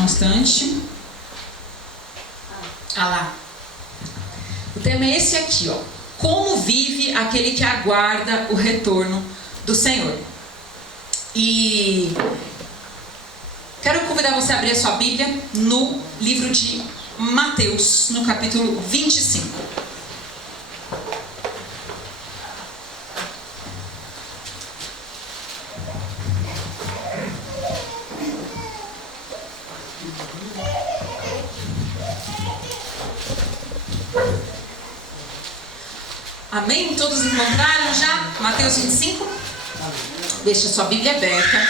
Só um instante. Ah lá. O tema é esse aqui, ó. Como vive aquele que aguarda o retorno do Senhor. E quero convidar você a abrir a sua Bíblia no livro de Mateus, no capítulo 25. Amém? Todos encontraram já? Mateus 25? Deixa a sua Bíblia aberta.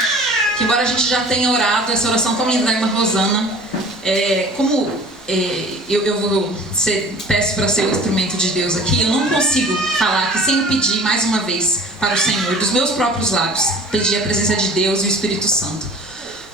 Que embora a gente já tenha orado, essa oração tão linda da irmã Rosana, peço para ser o instrumento de Deus aqui, eu não consigo falar aqui sem pedir mais uma vez para o Senhor, dos meus próprios lábios, pedir a presença de Deus e o Espírito Santo.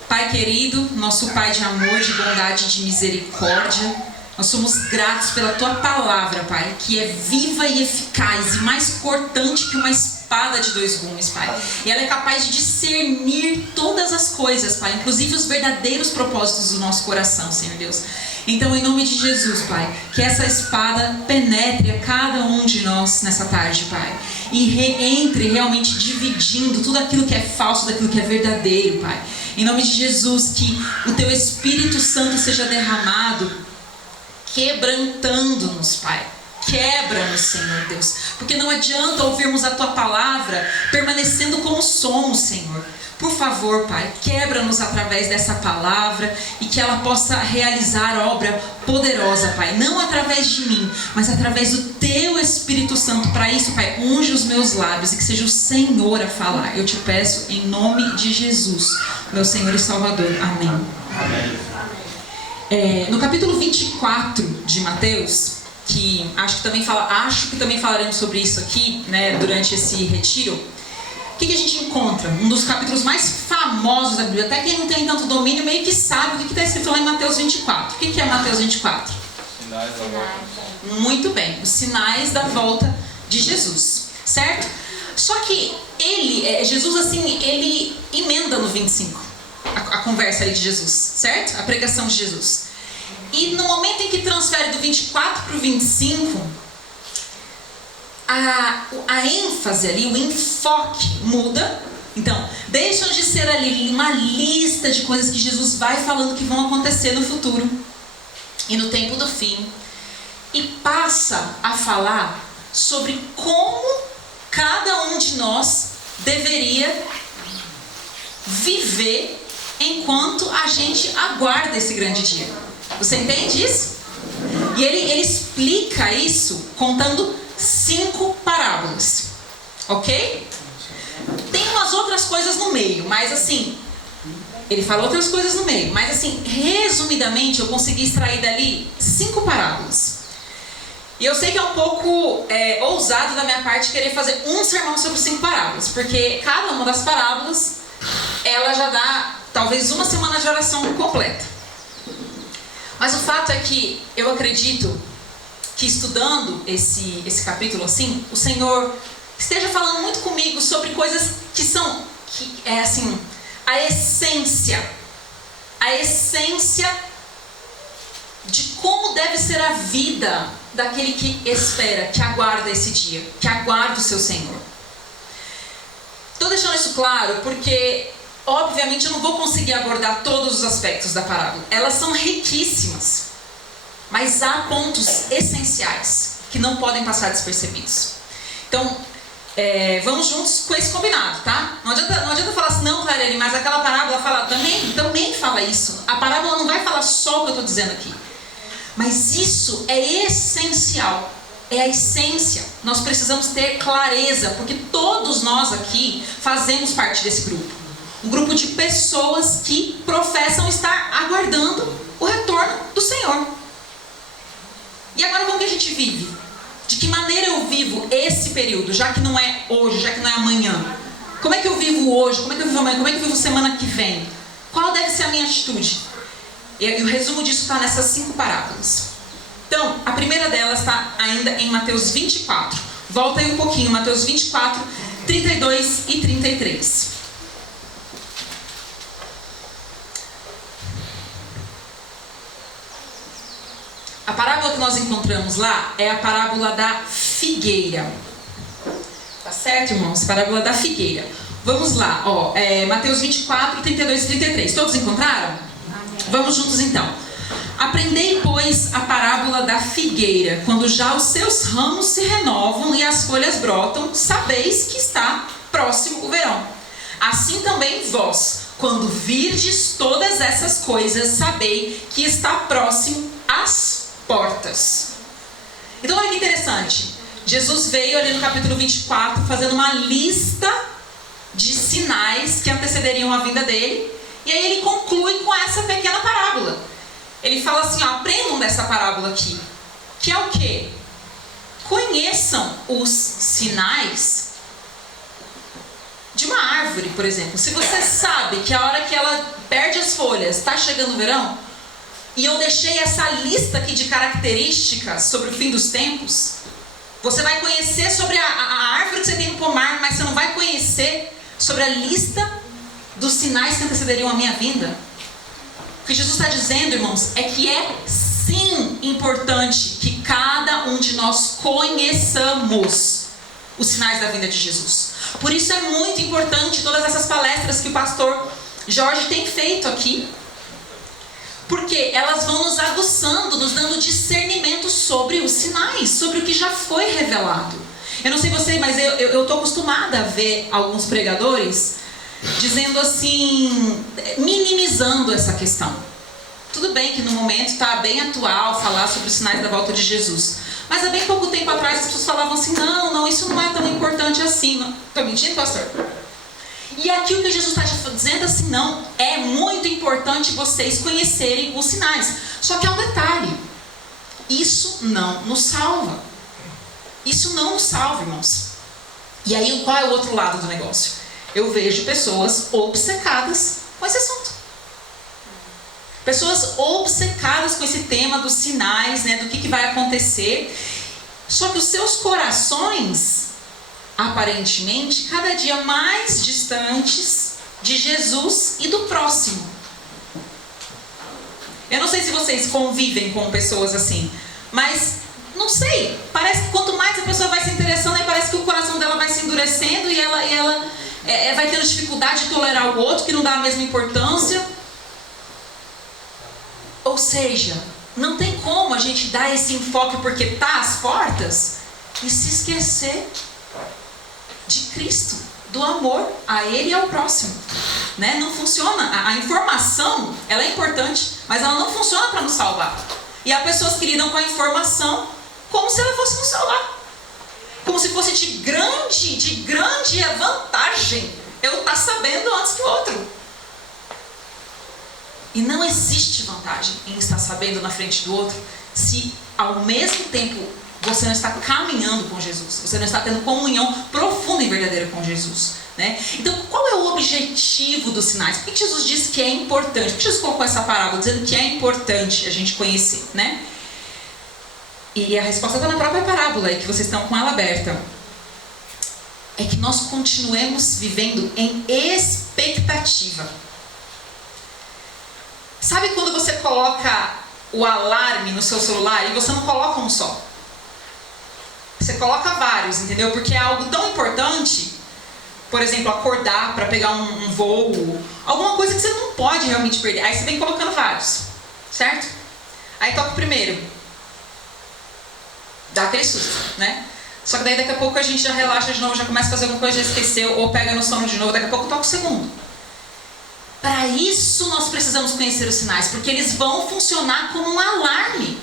Pai querido, nosso Pai de amor, de bondade, de misericórdia, nós somos gratos pela Tua palavra, Pai, que é viva e eficaz e mais cortante que uma espada de dois gumes, Pai. E ela é capaz de discernir todas as coisas, Pai, inclusive os verdadeiros propósitos do nosso coração, Senhor Deus. Então, em nome de Jesus, Pai, que essa espada penetre a cada um de nós nessa tarde, Pai. E entre realmente dividindo tudo aquilo que é falso daquilo que é verdadeiro, Pai. Em nome de Jesus, que o Teu Espírito Santo seja derramado, quebrantando-nos, Pai. Quebra-nos, Senhor Deus. Porque não adianta ouvirmos a Tua palavra permanecendo como somos, Senhor. Por favor, Pai, quebra-nos através dessa palavra e que ela possa realizar obra poderosa, Pai. Não através de mim, mas através do Teu Espírito Santo. Para isso, Pai, unge os meus lábios e que seja o Senhor a falar. Eu te peço em nome de Jesus, meu Senhor e Salvador. Amém. Amém. No capítulo 24 de Mateus, que acho que também falaremos sobre isso aqui, né, durante esse retiro, o que a gente encontra? Um dos capítulos mais famosos da Bíblia. Até quem não tem tanto domínio meio que sabe o que está escrito lá em Mateus 24. O que é Mateus 24? Sinais da volta. Muito bem, os sinais da volta de Jesus, certo? Só que Jesus assim, ele emenda no 25 a conversa ali de Jesus, certo? A pregação de Jesus. E no momento em que transfere do 24 para o 25, a ênfase ali, o enfoque muda. Então, deixam de ser ali uma lista de coisas que Jesus vai falando que vão acontecer no futuro e no tempo do fim, e passa a falar sobre como cada um de nós deveria viver enquanto a gente aguarda esse grande dia. Você entende isso? E ele explica isso contando 5 parábolas, ok? Tem umas outras coisas no meio, mas assim, ele fala outras coisas no meio, mas assim, resumidamente eu consegui extrair dali 5 parábolas. E eu sei que é um pouco ousado da minha parte querer fazer um sermão sobre 5 parábolas, porque cada uma das parábolas, ela já dá talvez uma semana de oração completa. Mas o fato é que eu acredito que estudando esse capítulo assim, o Senhor esteja falando muito comigo sobre coisas que é assim, a essência de como deve ser a vida daquele que espera, que aguarda esse dia, que aguarda o seu Senhor. Estou deixando isso claro porque obviamente eu não vou conseguir abordar todos os aspectos da parábola. Elas são riquíssimas. Mas há pontos essenciais que não podem passar despercebidos. Então, vamos juntos com esse combinado, tá? Não adianta falar assim, não, Clariane, mas aquela parábola fala, também fala isso. A parábola não vai falar só o que eu estou dizendo aqui. Mas isso é essencial. É a essência. Nós precisamos ter clareza, porque todos nós aqui fazemos parte desse grupo. Um grupo de pessoas que professam estar aguardando o retorno do Senhor. E agora como que a gente vive? De que maneira eu vivo esse período, já que não é hoje, já que não é amanhã? Como é que eu vivo hoje? Como é que eu vivo amanhã? Como é que eu vivo semana que vem? Qual deve ser a minha atitude? E o resumo disso está nessas 5 parábolas. Então, a primeira delas está ainda em Mateus 24. Volta aí um pouquinho, Mateus 24, 32 e 33. A parábola que nós encontramos lá é a parábola da figueira. Tá certo, irmãos? Parábola da figueira. Vamos lá, ó, Mateus 24, 32 e 33. Todos encontraram? Amém. Vamos juntos então. Aprendei, pois, a parábola da figueira. Quando já os seus ramos se renovam e as folhas brotam, sabeis que está próximo o verão. Assim também vós, quando virdes todas essas coisas, sabei que está próximo às portas. Então olha que interessante. Jesus veio ali no capítulo 24 fazendo uma lista de sinais que antecederiam a vinda dele. E aí ele conclui com essa pequena parábola. Ele fala assim, ó, aprendam dessa parábola aqui. Que é o quê? Conheçam os sinais de uma árvore, por exemplo. Se você sabe que a hora que ela perde as folhas, está chegando o verão, e eu deixei essa lista aqui de características sobre o fim dos tempos, você vai conhecer sobre a árvore que você tem no pomar, mas você não vai conhecer sobre a lista dos sinais que antecederiam a minha vinda. O que Jesus está dizendo, irmãos, é que é sim importante que cada um de nós conheçamos os sinais da vinda de Jesus. Por isso é muito importante todas essas palestras que o pastor Jorge tem feito aqui. Porque elas vão nos aguçando, nos dando discernimento sobre os sinais, sobre o que já foi revelado. Eu não sei você, mas eu estou acostumada a ver alguns pregadores dizendo assim, minimizando essa questão. Tudo bem que no momento está bem atual falar sobre os sinais da volta de Jesus. Mas há bem pouco tempo atrás as pessoas falavam assim, não, isso não é tão importante assim. Estou mentindo, pastor? E aqui o que Jesus está dizendo assim, não, é muito importante vocês conhecerem os sinais. Só que há um detalhe, isso não nos salva. Isso não nos salva, irmãos. E aí qual é o outro lado do negócio? Eu vejo pessoas obcecadas com esse assunto. Pessoas obcecadas com esse tema dos sinais, né, do que vai acontecer. Só que os seus corações, aparentemente, cada dia mais distantes de Jesus e do próximo. Eu não sei se vocês convivem com pessoas assim, mas não sei, parece que quanto mais a pessoa vai se interessando, aí parece que o coração dela vai se endurecendo e ela vai tendo dificuldade de tolerar o outro, que não dá a mesma importância. Ou seja, não tem como a gente dar esse enfoque porque está às portas e se esquecer de Cristo, do amor a Ele e ao próximo, né? Não funciona, a informação, ela é importante, mas ela não funciona para nos salvar. E há pessoas que lidam com a informação como se ela fosse nos salvar, como se fosse de grande vantagem eu estar sabendo antes que o outro. E não existe vantagem em estar sabendo na frente do outro se ao mesmo tempo você não está caminhando com Jesus, você não está tendo comunhão profunda e verdadeira com Jesus, né? Então, qual é o objetivo dos sinais? Por que Jesus disse que é importante? Por que Jesus colocou essa parábola dizendo que é importante a gente conhecer, né? E a resposta está na própria parábola, aí que vocês estão com ela aberta. É que nós continuemos vivendo em expectativa. Sabe quando você coloca o alarme no seu celular e você não coloca um só? Você coloca vários, entendeu? Porque é algo tão importante, por exemplo, acordar para pegar um voo, alguma coisa que você não pode realmente perder. Aí você vem colocando vários, certo? Aí toca o primeiro. Dá aquele susto, né? Só que daí daqui a pouco a gente já relaxa de novo, já começa a fazer alguma coisa, já esqueceu, ou pega no sono de novo, daqui a pouco toca o segundo. Para isso nós precisamos conhecer os sinais, porque eles vão funcionar como um alarme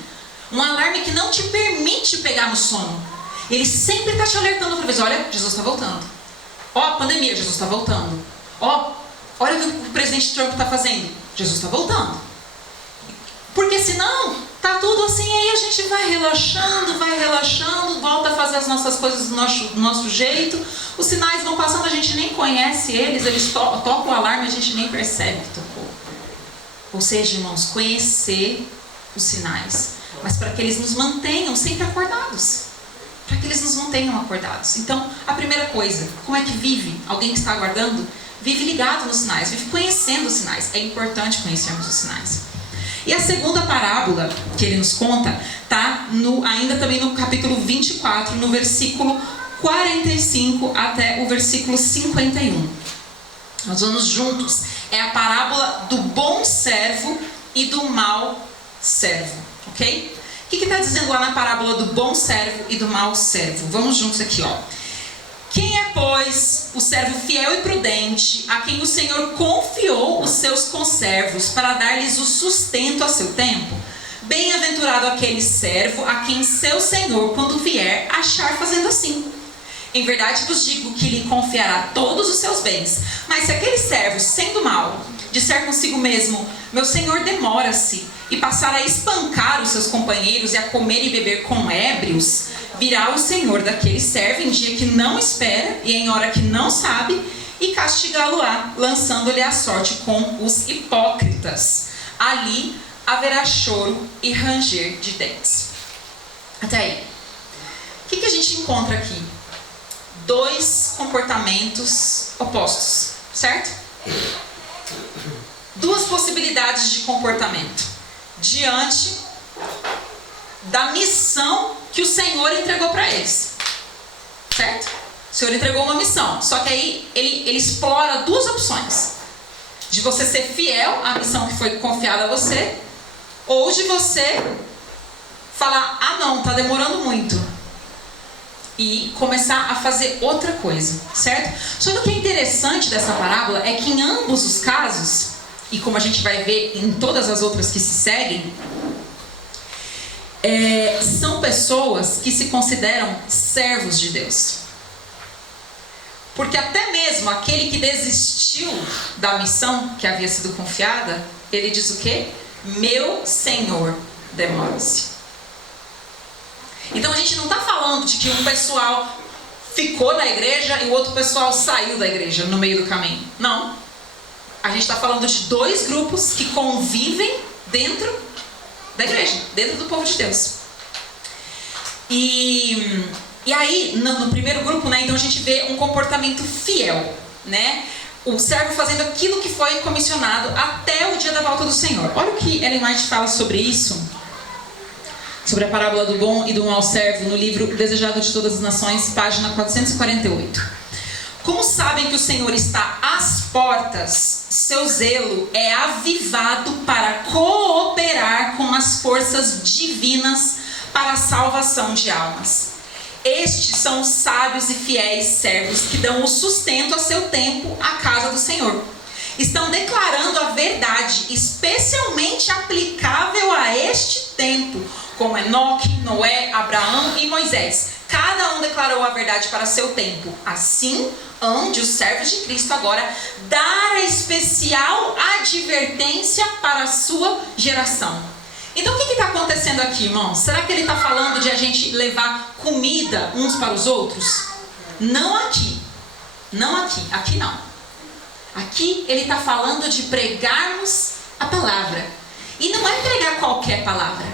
que não te permite pegar no sono. Ele sempre está te alertando outra vez, olha, Jesus está voltando. Ó, pandemia, Jesus está voltando. Ó, olha o que o presidente Trump está fazendo, Jesus está voltando. Porque senão, tá tudo assim, aí a gente vai relaxando, volta a fazer as nossas coisas do nosso jeito. Os sinais vão passando, a gente nem conhece eles tocam o alarme, a gente nem percebe que tocou. Ou seja, irmãos, conhecer os sinais, mas para que eles nos mantenham sempre acordados. Para que eles nos mantenham acordados. Então, a primeira coisa, como é que vive alguém que está aguardando? Vive ligado nos sinais, vive conhecendo os sinais. É importante conhecermos os sinais. E a segunda parábola que ele nos conta está ainda também no capítulo 24, no versículo 45 até o versículo 51. Nós vamos juntos. É a parábola do bom servo e do mau servo, ok? O que está dizendo lá na parábola do bom servo e do mau servo? Vamos juntos aqui, ó. Quem é, pois, o servo fiel e prudente, a quem o Senhor confiou os seus conservos para dar-lhes o sustento a seu tempo? Bem-aventurado aquele servo a quem seu Senhor, quando vier, achar fazendo assim. Em verdade vos digo que lhe confiará todos os seus bens. Mas se aquele servo, sendo mau, disser consigo mesmo: meu senhor demora-se, e passar a espancar os seus companheiros e a comer e beber com ébrios, virá o senhor daquele servo em dia que não espera e em hora que não sabe, e castigá-lo-á, lançando-lhe a sorte com os hipócritas. Ali haverá choro e ranger de dentes. Até aí. O que a gente encontra aqui? Dois comportamentos opostos, certo? Duas possibilidades de comportamento diante da missão que o Senhor entregou para eles, certo? O Senhor entregou uma missão, só que aí ele explora duas opções: de você ser fiel à missão que foi confiada a você, ou de você falar: ah não, está demorando muito, e começar a fazer outra coisa, certo? Só que o que é interessante dessa parábola é que em ambos os casos, e como a gente vai ver em todas as outras que se seguem, são pessoas que se consideram servos de Deus. Porque até mesmo aquele que desistiu da missão que havia sido confiada, ele diz o quê? Meu Senhor demora-se. Então a gente não está falando de que um pessoal ficou na igreja e o outro pessoal saiu da igreja no meio do caminho. Não. A gente está falando de dois grupos que convivem dentro da igreja, dentro do povo de Deus. E aí, no primeiro grupo, né, então a gente vê um comportamento fiel, né? O servo fazendo aquilo que foi comissionado até o dia da volta do Senhor. Olha o que Ellen White fala sobre isso, sobre a parábola do bom e do mau servo, no livro Desejado de Todas as Nações, página 448. Como sabem que o Senhor está às portas, seu zelo é avivado para cooperar com as forças divinas para a salvação de almas. Estes são os sábios e fiéis servos que dão o sustento a seu tempo à casa do Senhor. Estão declarando a verdade especialmente aplicável a este tempo, como Enoque, Noé, Abraão e Moisés. Cada um declarou a verdade para seu tempo. Assim, hão de os servos de Cristo agora dar a especial advertência para a sua geração. Então o que está acontecendo aqui, irmãos? Será que ele está falando de a gente levar comida uns para os outros? Não aqui. Não aqui. Aqui não. Aqui ele está falando de pregarmos a palavra. E não é pregar qualquer palavra.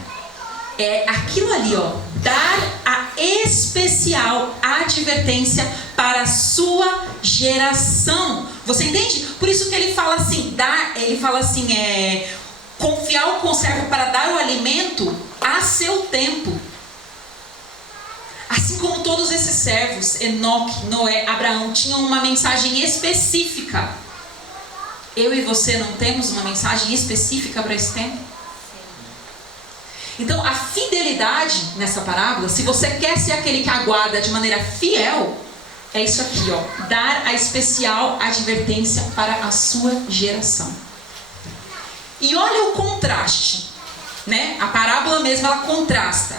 É aquilo ali, ó. Dar a especial advertência para a sua geração. Você entende? Por isso que ele fala assim, confiar o conservo para dar o alimento a seu tempo. Assim como todos esses servos, Enoque, Noé, Abraão, tinham uma mensagem específica. Eu e você não temos uma mensagem específica para esse tempo? Então, a fidelidade nessa parábola, se você quer ser aquele que aguarda de maneira fiel, é isso aqui, ó. Dar a especial advertência para a sua geração. E olha o contraste, né? A parábola mesmo, ela contrasta.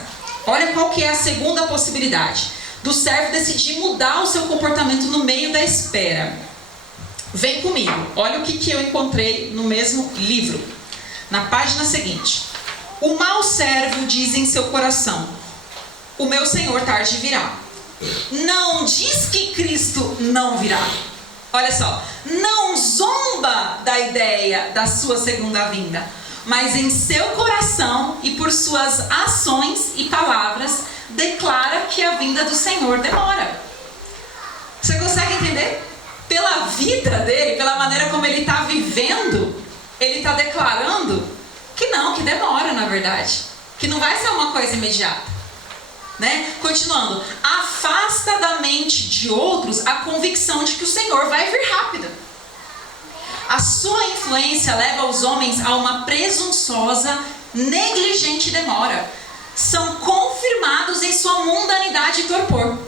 Olha qual que é a segunda possibilidade. Do servo decidir mudar o seu comportamento no meio da espera. Vem comigo. Olha o que eu encontrei no mesmo livro. Na página seguinte. O mau servo diz em seu coração: o meu Senhor tarde virá. Não diz que Cristo não virá. Olha só. Não zomba da ideia da sua segunda vinda, mas em seu coração e por suas ações e palavras declara que a vinda do Senhor demora. Você consegue entender? Pela vida dele, pela maneira como ele está vivendo, ele está declarando que não, que verdade, que não vai ser uma coisa imediata, né? Continuando, afasta da mente de outros a convicção de que o Senhor vai vir rápido. A sua influência leva os homens a uma presunçosa, negligente demora. São confirmados em sua mundanidade e torpor.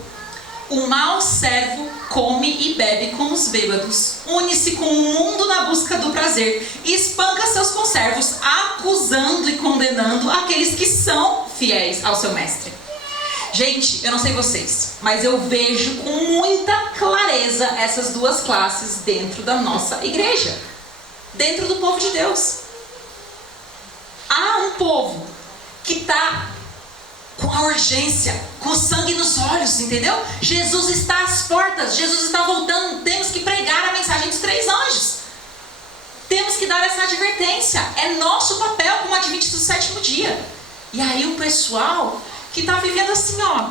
O mau servo come e bebe com os bêbados, une-se com o mundo na busca do prazer e espanca seus conservos, acusando e condenando aqueles que são fiéis ao seu mestre. Gente, eu não sei vocês, mas eu vejo com muita clareza essas duas classes dentro da nossa igreja, dentro do povo de Deus. Há um povo que está com a urgência, com o sangue nos olhos, entendeu? Jesus está às portas, Jesus está voltando, temos que pregar a mensagem dos 3 anjos. Temos que dar essa advertência, é nosso papel como adventistas do 7º dia. E aí o pessoal que está vivendo assim, ó,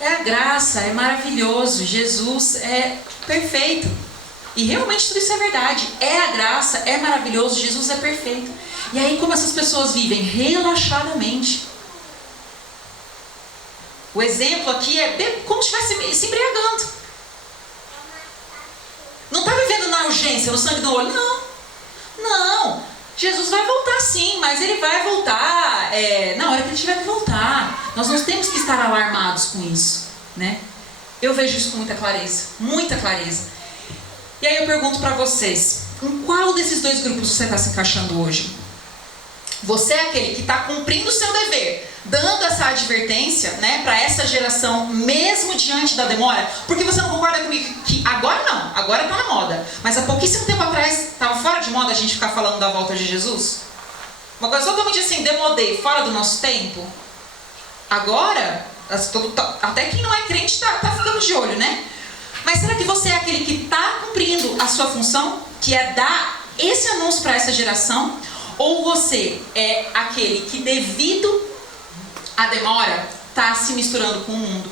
é a graça, é maravilhoso, Jesus é perfeito. E realmente tudo isso é verdade, é a graça, é maravilhoso, Jesus é perfeito. E aí como essas pessoas vivem? Relaxadamente. O exemplo aqui é como se estivesse se embriagando. Não está vivendo na urgência, no sangue do olho. Não. Jesus vai voltar sim, mas ele vai voltar na hora que ele tiver que voltar. Nós não temos que estar alarmados com isso, né? Eu vejo isso com muita clareza, muita clareza. E aí eu pergunto para vocês, em qual desses 2 grupos você está se encaixando hoje? Você é aquele que está cumprindo o seu dever, dando essa advertência, né, para essa geração, mesmo diante da demora? Porque você não concorda comigo que agora não, agora está na moda, mas há pouquíssimo tempo atrás estava fora de moda a gente ficar falando da volta de Jesus? Uma coisa totalmente assim, demodê, fora do nosso tempo. Agora, até quem não é crente está ficando de olho, né? Mas será que você é aquele que está cumprindo a sua função, que é dar esse anúncio para essa geração? Ou você é aquele que, devido à demora, está se misturando com o mundo?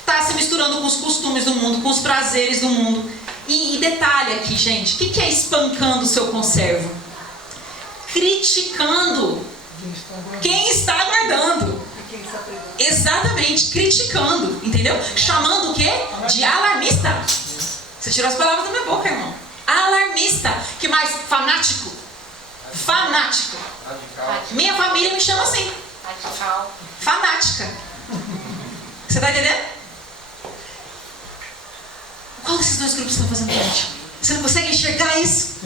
Está se misturando com os costumes do mundo, com os prazeres do mundo. E detalhe aqui, gente, o que é espancando o seu conservo? Criticando quem está aguardando. Exatamente, criticando, entendeu? Chamando o quê? De alarmista. Você tirou as palavras da minha boca, irmão. Alarmista. Que mais? Fanático. Fanático. Minha família me chama assim. Fanática. Você está entendendo? Qual desses 2 grupos estão fazendo parte? Você não consegue enxergar isso?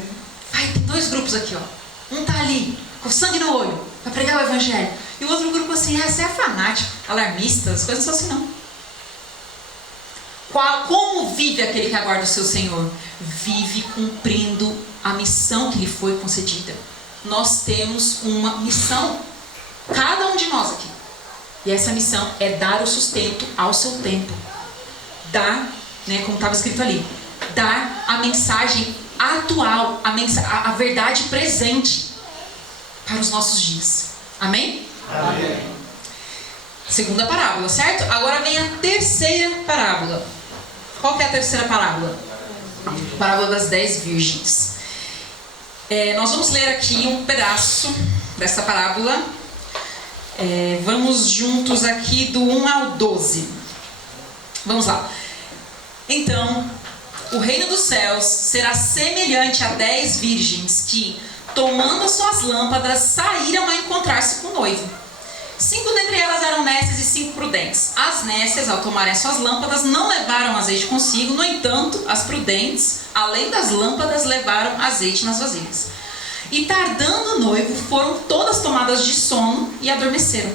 Tem 2 grupos aqui, ó. Um está ali, com sangue no olho, para pregar o evangelho. E o outro grupo assim, você é fanático, alarmista, as coisas não são assim não. Como vive aquele que aguarda o seu Senhor? Vive cumprindo a missão que lhe foi concedida. Nós temos uma missão, cada um de nós aqui. E essa missão é dar o sustento ao seu tempo. Dar, né, como estava escrito ali, dar a mensagem atual, a verdade presente para os nossos dias. Amém? Amém. Segunda parábola, certo? Agora vem a terceira parábola. Qual que é a terceira parábola? Parábola das 10 virgens. Nós vamos ler aqui um pedaço dessa parábola. Vamos juntos aqui do 1 ao 12. Vamos lá. Então, o reino dos céus será semelhante a 10 virgens que, tomando as suas lâmpadas, saíram a encontrar-se com o noivo. 5 dentre elas eram nécias e 5 prudentes. As nécias, ao tomarem suas lâmpadas, não levaram azeite consigo. No entanto, as prudentes, além das lâmpadas, levaram azeite nas vasilhas. E tardando o noivo, foram todas tomadas de sono e adormeceram.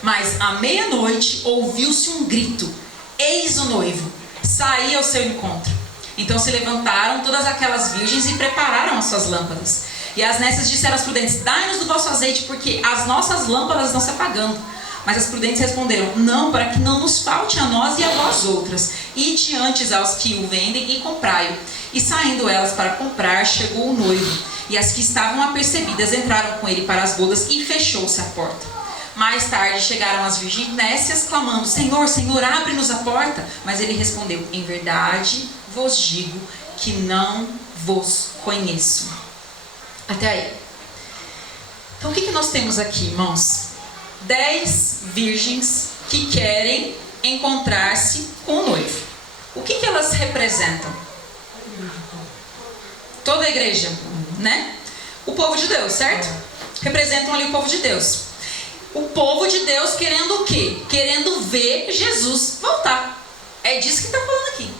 Mas à meia-noite ouviu-se um grito: eis o noivo, saí ao seu encontro. Então se levantaram todas aquelas virgens e prepararam as suas lâmpadas. E as nécias disseram às prudentes: dai-nos do vosso azeite, porque as nossas lâmpadas estão se apagando. Mas as prudentes responderam: não, para que não nos falte a nós e a vós outras. Ide antes aos que o vendem e comprai-o. E saindo elas para comprar, chegou o noivo. E as que estavam apercebidas entraram com ele para as bodas e fechou-se a porta. Mais tarde chegaram as virgens nécias, clamando: Senhor, Senhor, abre-nos a porta. Mas ele respondeu: em verdade vos digo que não vos conheço. Até aí. Então o que nós temos aqui, irmãos? 10 virgens que querem encontrar-se com o noivo. O que elas representam? Toda a igreja, né? O povo de Deus, certo? Representam ali o povo de Deus. O povo de Deus querendo o quê? Querendo ver Jesus voltar. É disso que está falando aqui.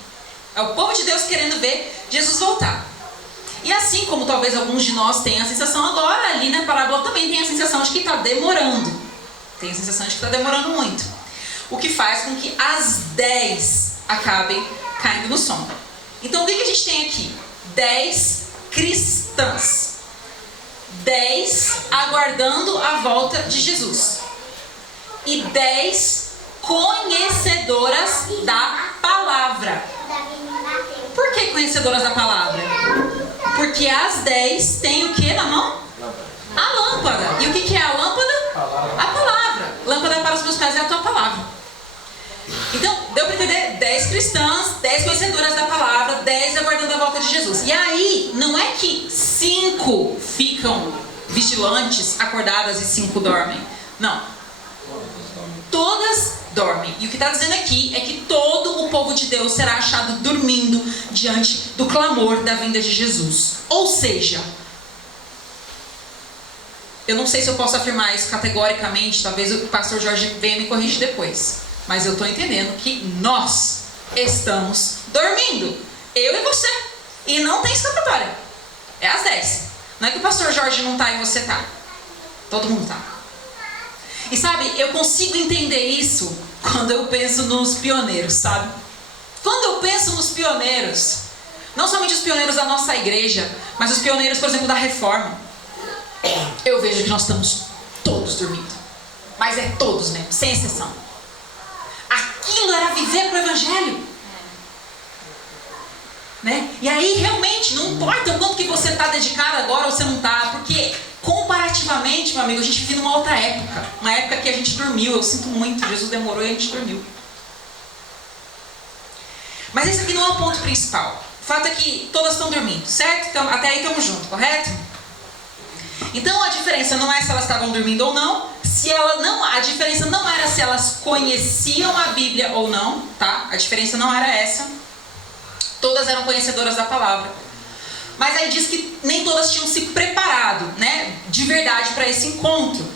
É o povo de Deus querendo ver Jesus voltar. E assim como talvez alguns de nós tenham a sensação agora, ali na parábola também tem a sensação de que está demorando. Tem a sensação de que está demorando muito. O que faz com que as 10 acabem caindo no sono. Então o que a gente tem aqui? 10 cristãs. 10 aguardando a volta de Jesus. E 10 conhecedoras da palavra. Por que conhecedoras da palavra? Porque as 10 têm o que na mão? A lâmpada. E o que é a lâmpada? A palavra. Lâmpada para os meus pés é a tua palavra. Então, deu para entender? 10 cristãs, 10 conhecedoras da palavra, 10 aguardando a volta de Jesus. E aí, não é que 5 ficam vigilantes, acordadas e 5 dormem. Não. Todas dormem. E o que está dizendo aqui é que todo o povo de Deus será achado dormindo diante do clamor da vinda de Jesus. Ou seja, eu não sei se eu posso afirmar isso categoricamente, talvez o pastor Jorge venha me corrigir depois. Mas eu estou entendendo que nós estamos dormindo. Eu e você. E não tem escapatória. É às 10. Não é que o pastor Jorge não está e você está. Todo mundo está. E sabe, eu consigo entender isso quando eu penso nos pioneiros, sabe? Quando eu penso nos pioneiros, não somente os pioneiros da nossa igreja, mas os pioneiros, por exemplo, da Reforma, eu vejo que nós estamos todos dormindo. Mas é todos mesmo, sem exceção. Aquilo era viver para o Evangelho. Né? E aí realmente, não importa o quanto que você está dedicado agora ou você não está, porque comparativamente, meu amigo, a gente vive numa outra época. Uma época que a gente dormiu, eu sinto muito, Jesus demorou e a gente dormiu. Mas esse aqui não é o ponto principal. O fato é que todas estão dormindo, certo? Então, até aí estamos juntos, correto? Então a diferença não é se elas estavam dormindo ou não. A diferença não era se elas conheciam a Bíblia ou não, tá? A diferença não era essa. Todas eram conhecedoras da palavra. Mas aí diz que nem todas tinham se preparado, né, de verdade para esse encontro.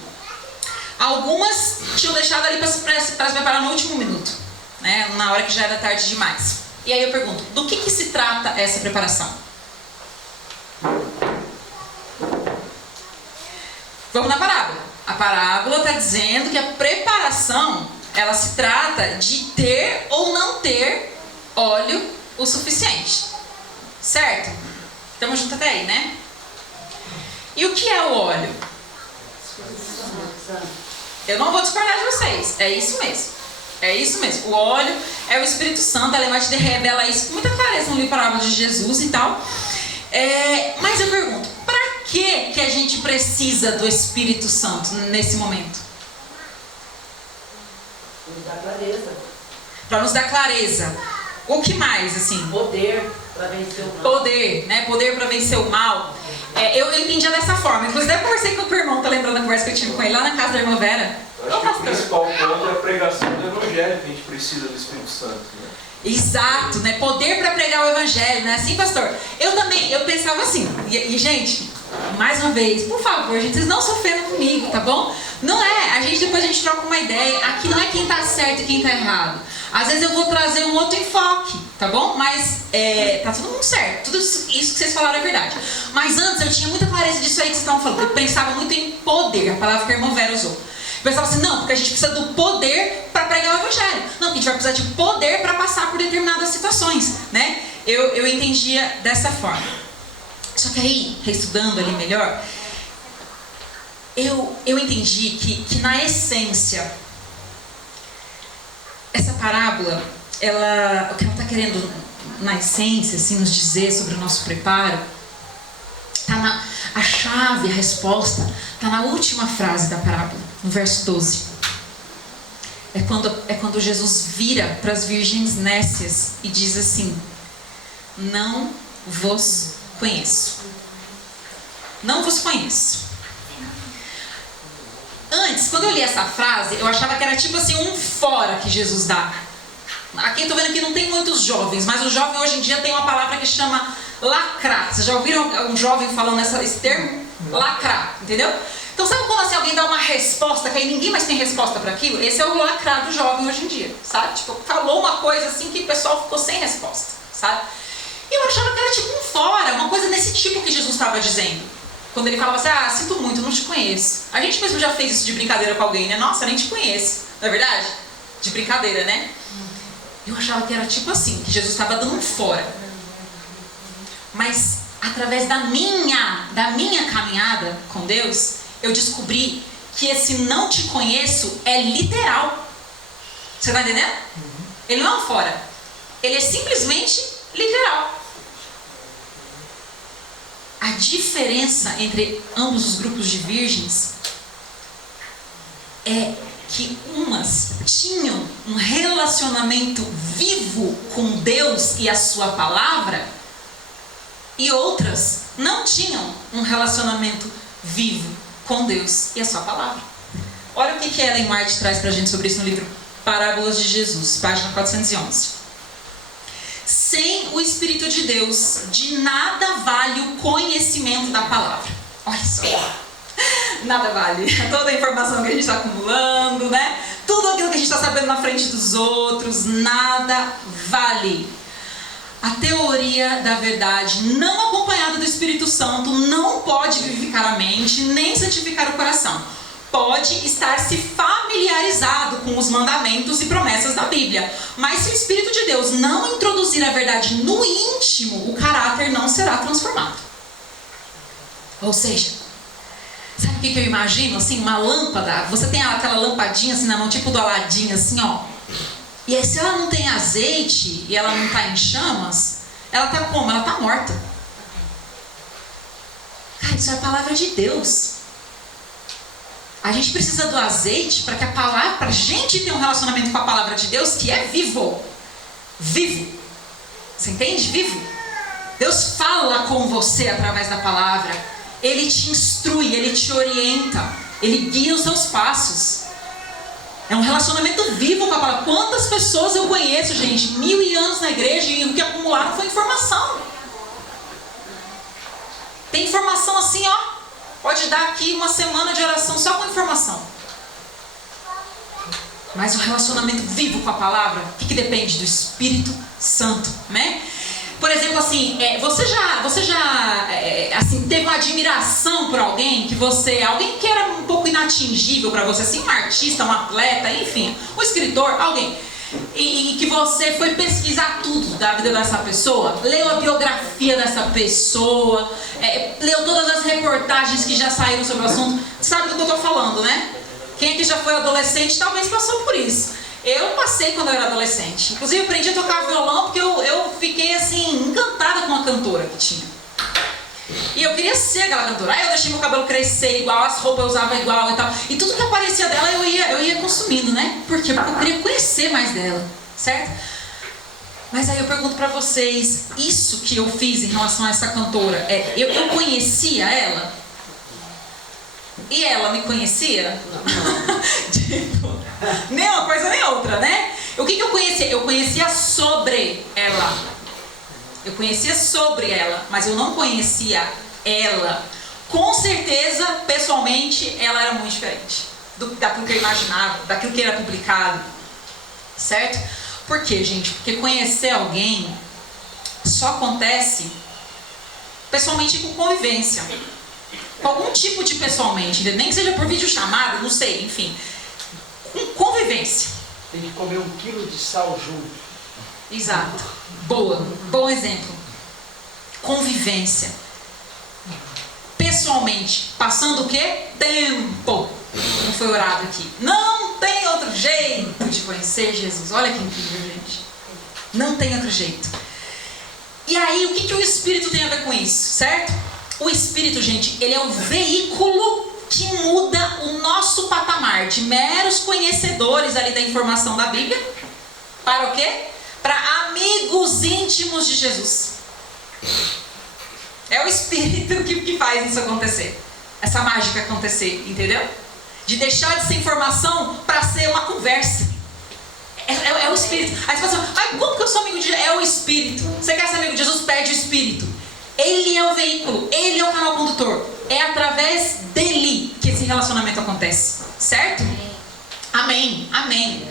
Algumas tinham deixado ali para se preparar no último minuto, né, na hora que já era tarde demais. E aí eu pergunto, do que se trata essa preparação? Vamos na parábola. A parábola está dizendo que a preparação, ela se trata de ter ou não ter óleo o suficiente. Certo? Estamos juntos até aí, né? E o que é o óleo? Eu não vou discordar de vocês. É isso mesmo. É isso mesmo. O óleo é o Espírito Santo. A Ellen White revela isso com muita clareza no livro Parábola de Jesus e tal. Mas eu pergunto, para que a gente precisa do Espírito Santo nesse momento? Nos dá clareza. Para nos dar clareza. O que mais, assim? Poder para vencer o mal. Poder, né? Poder para vencer o mal. Eu entendia dessa forma. Inclusive, eu conversei com o meu irmão, tá lembrando a conversa que eu tive com ele lá na casa da irmã Vera? Eu acho que o principal ponto é a pregação do Evangelho, que a gente precisa do Espírito Santo, né? Exato, né? Poder para pregar o Evangelho, né? Assim, pastor? Eu pensava assim, e gente, mais uma vez, por favor, gente, vocês não se ofendam comigo, tá bom? Não é, depois a gente troca uma ideia. Aqui não é quem tá certo e quem tá errado. Às vezes eu vou trazer um outro enfoque, tá bom? Mas tá todo mundo certo. Tudo isso que vocês falaram é verdade. Mas antes eu tinha muita clareza disso aí que vocês estavam falando. Eu pensava muito em poder, a palavra que a irmã Vera usou. Eu pensava assim, não, porque a gente precisa do poder para pregar o Evangelho. Não, porque a gente vai precisar de poder para passar por determinadas situações, né? Eu entendia dessa forma. Só que aí, reestudando ali melhor, eu entendi que na essência, essa parábola, o que ela está querendo, na essência, assim, nos dizer sobre o nosso preparo, a chave, a resposta, está na última frase da parábola, no verso 12. É quando Jesus vira para as virgens nécias e diz assim: não vos conheço. Não vos conheço. antes, quando eu li essa frase, eu achava que era tipo assim, um fora que Jesus dá. Aqui eu tô vendo que não tem muitos jovens, mas o jovem hoje em dia tem uma palavra que chama lacrar. Vocês já ouviram um jovem falando esse termo? Lacrar, entendeu? Então sabe quando assim, alguém dá uma resposta que aí ninguém mais tem resposta para aquilo? Esse é o lacrar do jovem hoje em dia, sabe? Tipo, falou uma coisa assim que o pessoal ficou sem resposta, sabe? E eu achava que era tipo um fora, uma coisa desse tipo que Jesus estava dizendo. Quando ele falava assim, sinto muito, não te conheço. A gente mesmo já fez isso de brincadeira com alguém, né? Nossa, nem te conheço. Não é verdade? De brincadeira, né? Eu achava que era tipo assim, que Jesus estava dando um fora. Mas através da minha caminhada com Deus, eu descobri que esse não te conheço é literal. Você está entendendo? Ele não é um fora. Ele é simplesmente literal. A diferença entre ambos os grupos de virgens é que umas tinham um relacionamento vivo com Deus e a sua palavra, e outras não tinham um relacionamento vivo com Deus e a sua palavra. Olha o que Ellen White traz pra gente sobre isso no livro Parábolas de Jesus, página 411. Sem o Espírito de Deus, de nada vale o conhecimento da palavra. Olha só. Nada vale. Toda a informação que a gente está acumulando, né? Tudo aquilo que a gente está sabendo na frente dos outros, nada vale. A teoria da verdade não acompanhada do Espírito Santo não pode vivificar a mente, nem santificar o coração. Pode estar se familiarizado com os mandamentos e promessas da Bíblia, mas se o Espírito de Deus não introduzir a verdade no íntimo, o caráter não será transformado. Ou seja, sabe o que eu imagino? Assim, uma lâmpada, você tem aquela lampadinha assim na mão, tipo do Aladim, assim, ó. E aí, se ela não tem azeite e ela não está em chamas, ela está como? Ela está morta. Cara, isso é a palavra de Deus. A gente precisa do azeite para que a palavra, para a gente ter um relacionamento com a palavra de Deus que é vivo. Vivo. Você entende? Vivo. Deus fala com você através da palavra. Ele te instrui, Ele te orienta, Ele guia os seus passos. É um relacionamento vivo com a palavra. Quantas pessoas eu conheço, gente, 1000 anos na igreja, e o que acumularam foi informação. Tem informação assim, ó. Pode dar aqui uma semana de oração só com informação. Mas o relacionamento vivo com a palavra, o que depende? Do Espírito Santo, né? Por exemplo, assim, você já assim, teve uma admiração por alguém alguém que era um pouco inatingível para você, assim, um artista, um atleta, enfim, um escritor, alguém, e que você foi pesquisar tudo da vida dessa pessoa, leu a biografia dessa pessoa, leu todas as reportagens que já saíram sobre o assunto, sabe do que eu estou falando, né? Quem aqui já foi adolescente talvez passou por isso. Eu passei quando eu era adolescente. Inclusive, eu aprendi a tocar violão porque eu fiquei, assim, encantada com a cantora que tinha. E eu queria ser aquela cantora. Aí eu deixei meu cabelo crescer igual, as roupas eu usava igual e tal. E tudo que aparecia dela eu ia consumindo, né? Por quê? Porque eu queria conhecer mais dela, certo? Mas aí eu pergunto pra vocês, isso que eu fiz em relação a essa cantora, eu conhecia ela? E ela me conhecia? Tipo, nem uma coisa nem outra, né? O que eu conhecia? Eu conhecia sobre ela. Eu conhecia sobre ela, mas eu não conhecia ela. Com certeza, pessoalmente, ela era muito diferente daquilo que eu imaginava, daquilo que era publicado. Certo? Por quê, gente? Porque conhecer alguém só acontece pessoalmente com convivência. Com algum tipo de pessoalmente, nem que seja por videochamada, não sei, enfim. Com convivência. Tem que comer 1 quilo de sal junto. Exato. Bom exemplo. Convivência. Pessoalmente. Passando o quê? Tempo. Não foi orado aqui. Não tem outro jeito de conhecer Jesus. Olha que incrível, gente. Não tem outro jeito. E aí, o que o Espírito tem a ver com isso, certo? O Espírito, gente, ele é o veículo que muda o nosso patamar de meros conhecedores ali da informação da Bíblia para o quê? Para amigos íntimos de Jesus. É o Espírito que faz isso acontecer, essa mágica acontecer, entendeu? de deixar de ser informação para ser uma conversa. É o Espírito. Aí você fala assim, como que eu sou amigo de Jesus? É o Espírito. Você quer ser amigo de Jesus? Pede o Espírito. Ele é o veículo, ele é o canal condutor. É através dele que esse relacionamento acontece. Certo? Amém. Amém.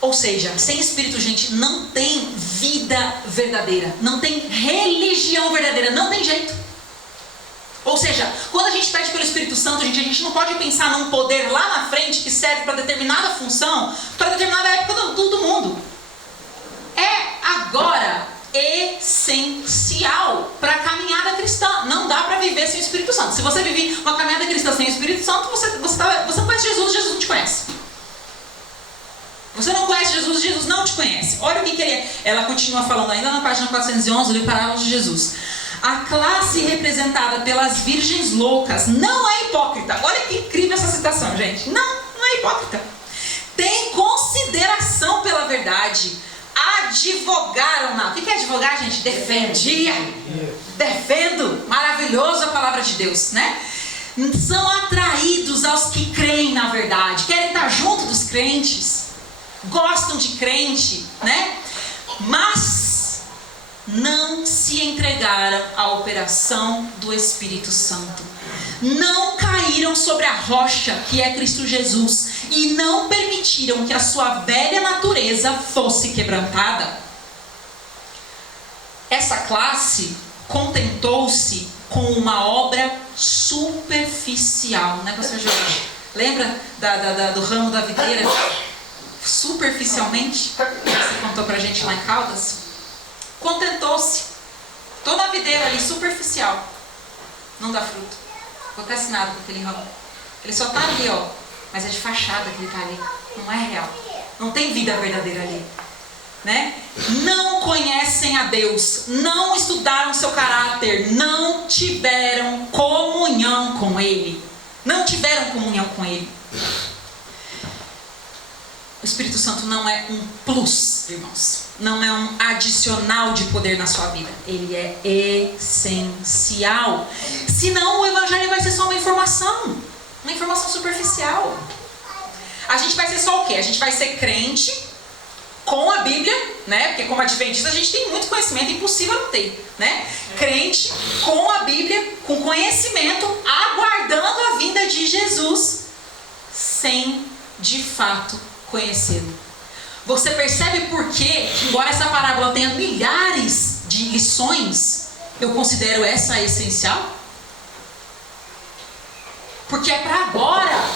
Ou seja, sem Espírito, gente, não tem vida verdadeira. Não tem religião verdadeira. Não tem jeito. Ou seja, quando a gente pede pelo Espírito Santo, gente, a gente não pode pensar num poder lá na frente que serve para determinada função, para determinada época do mundo. É agora essencial para a caminhada cristã. Não dá para viver sem o Espírito Santo. Se você vive uma caminhada cristã sem o Espírito Santo, você não conhece Jesus, Jesus não te conhece. Você não conhece Jesus, Jesus não te conhece. Olha o que ele é. Ela continua falando ainda na página 411, do Parábola de Jesus. A classe representada pelas virgens loucas não é hipócrita. Olha que incrível essa citação, gente. Não é hipócrita. Tem consideração pela verdade. Advogaram-na. O que é advogar, gente? Defendia. Defendo. Maravilhoso a palavra de Deus, né? São atraídos aos que creem na verdade. Querem estar junto dos crentes. Gostam de crente, né? Mas não se entregaram à operação do Espírito Santo. Não caíram sobre a rocha que é Cristo Jesus e não permitiram que a sua velha natureza fosse quebrantada. Essa classe contentou-se com uma obra superficial, né, pastor Jorge? Lembra do ramo da videira? Superficialmente, você contou pra gente lá em Caldas. Contentou-se. Tô na videira ali, superficial. Não dá fruto. Não acontece nada com aquele ramo. Ele só tá ali, ó. Mas é de fachada que ele tá ali. Não é real. Não tem vida verdadeira ali. Né? Não conhecem a Deus. Não estudaram seu caráter. Não tiveram comunhão com Ele. Não tiveram comunhão com Ele. O Espírito Santo não é um plus, irmãos. Não é um adicional de poder na sua vida. Ele é essencial. Senão o Evangelho vai ser só uma informação superficial. A gente vai ser só o quê? A gente vai ser crente com a Bíblia, né? Porque como adventista a gente tem muito conhecimento, é impossível não ter, né? Crente com a Bíblia, com conhecimento, aguardando a vinda de Jesus, sem de fato conhecê-lo. Você percebe por quê? Que embora essa parábola tenha milhares de lições, eu considero essa essencial? Porque é para agora.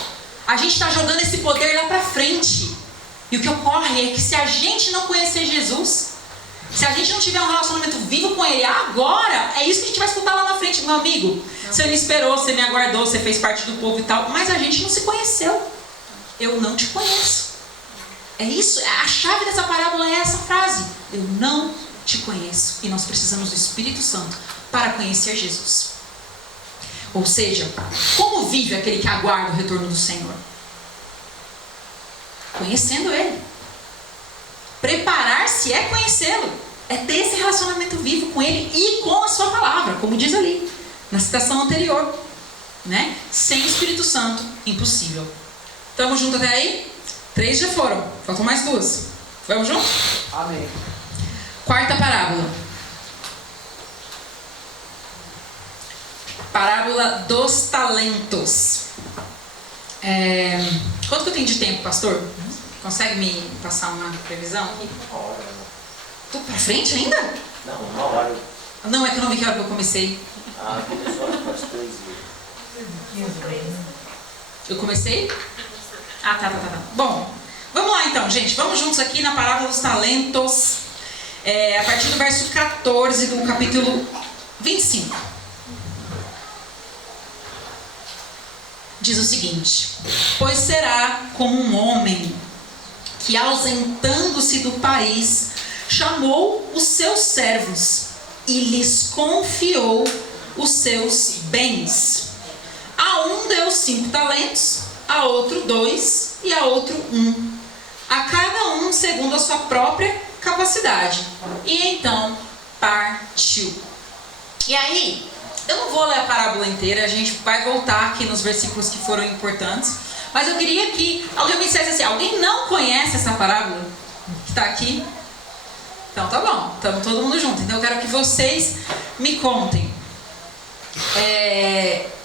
A gente está jogando esse poder lá para frente. E o que ocorre é que se a gente não conhecer Jesus, se a gente não tiver um relacionamento vivo com Ele agora, é isso que a gente vai escutar lá na frente. Meu amigo, você me esperou, você me aguardou, você fez parte do povo e tal, mas a gente não se conheceu. Eu não te conheço. É isso, a chave dessa parábola é essa frase. Eu não te conheço. E nós precisamos do Espírito Santo para conhecer Jesus. Ou seja, como vive aquele que aguarda o retorno do Senhor? Conhecendo Ele. Preparar-se é conhecê-lo. É ter esse relacionamento vivo com Ele e com a sua palavra, como diz ali, na citação anterior. Né? Sem o Espírito Santo, impossível. Estamos juntos até aí? 3 já foram, faltam mais 2. Vamos juntos? Amém. Quarta parábola. Parábola dos talentos. Quanto que eu tenho de tempo, pastor? Consegue me passar uma previsão aqui? Uma hora. Tô pra frente ainda? Não, uma hora. Não, é que eu não vi que hora que eu comecei. Ah, começou às 3 Eu comecei? Ah, tá. Bom, vamos lá então, gente. Vamos juntos aqui na parábola dos talentos. A partir do verso 14 do capítulo 25. Diz o seguinte: pois será como um homem que, ausentando-se do país, chamou os seus servos e lhes confiou os seus bens. A um deu 5 talentos, a outro 2 e a outro 1, a cada um segundo a sua própria capacidade. E então partiu. E aí, eu não vou ler a parábola inteira, a gente vai voltar aqui nos versículos que foram importantes, Mas eu queria que alguém me dissesse assim, alguém não conhece essa parábola que está aqui? Então tá bom, estamos todo mundo junto. Então eu quero que vocês me contem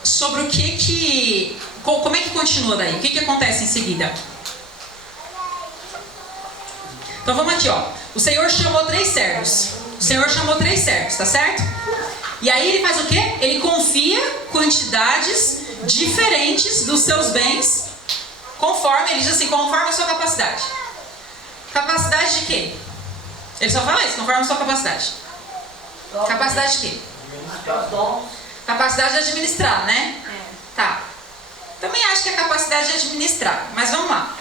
sobre como é que continua daí, o que acontece em seguida. Então vamos aqui, ó. O Senhor chamou 3 servos. O Senhor chamou 3 servos, tá certo? E aí ele faz o quê? Ele confia quantidades diferentes dos seus bens, conforme, ele diz assim, conforme a sua capacidade. Capacidade de quê? Ele só fala isso, conforme a sua capacidade. Capacidade de quê? Capacidade de administrar, né? Tá. Também acho que é capacidade de administrar, mas vamos lá.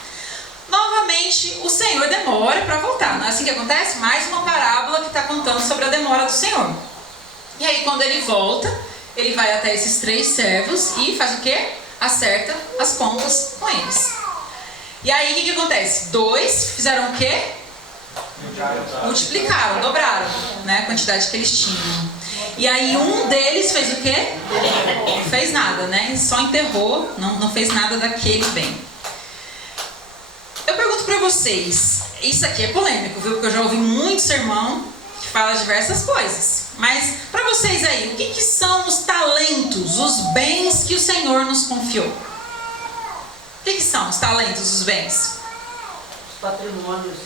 Novamente, o Senhor demora para voltar. Não é assim que acontece? Mais uma parábola que está contando sobre a demora do Senhor. E aí, quando ele volta, ele vai até esses 3 servos e faz o quê? Acerta as contas com eles. E aí, o que acontece? 2 fizeram o quê? Multiplicaram, dobraram, né, a quantidade que eles tinham. E aí, um deles fez o quê? Não fez nada, né? Só enterrou, não fez nada daquele bem. Eu pergunto para vocês, isso aqui é polêmico, viu? Porque eu já ouvi muito sermão que fala diversas coisas. Mas para vocês aí, o que são os talentos, os bens que o Senhor nos confiou? O que são os talentos, os bens? Os patrimônios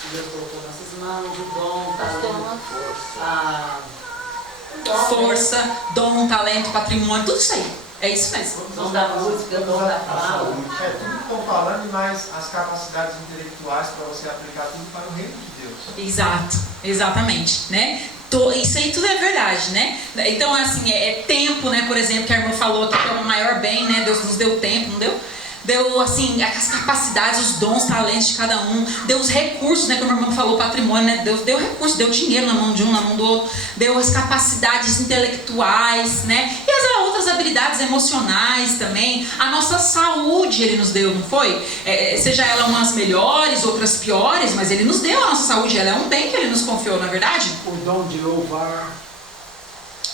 que Deus colocou nas nossas mãos, o dom, força, dom, talento, patrimônio, tudo isso aí. É isso mesmo. o dom da música, o dom da palavra. É tudo que estão falando, mas as capacidades intelectuais para você aplicar tudo para o reino de Deus. Exato, exatamente, né? Isso aí tudo é verdade, né? Então, assim, é tempo, né? Por exemplo, que a irmã falou aqui que é o maior bem, né? Deus nos deu tempo, não deu? Deu, assim, as capacidades, os dons, talentos de cada um. Deu os recursos, né? Como a irmã falou, patrimônio, né? Deus deu recursos, deu dinheiro na mão de um, na mão do outro. Deu as capacidades intelectuais, né? E as outras habilidades emocionais também. A nossa saúde Ele nos deu, não foi? Seja ela umas melhores, outras piores, mas Ele nos deu a nossa saúde. Ela é um bem que Ele nos confiou, não é verdade? O dom de louvar,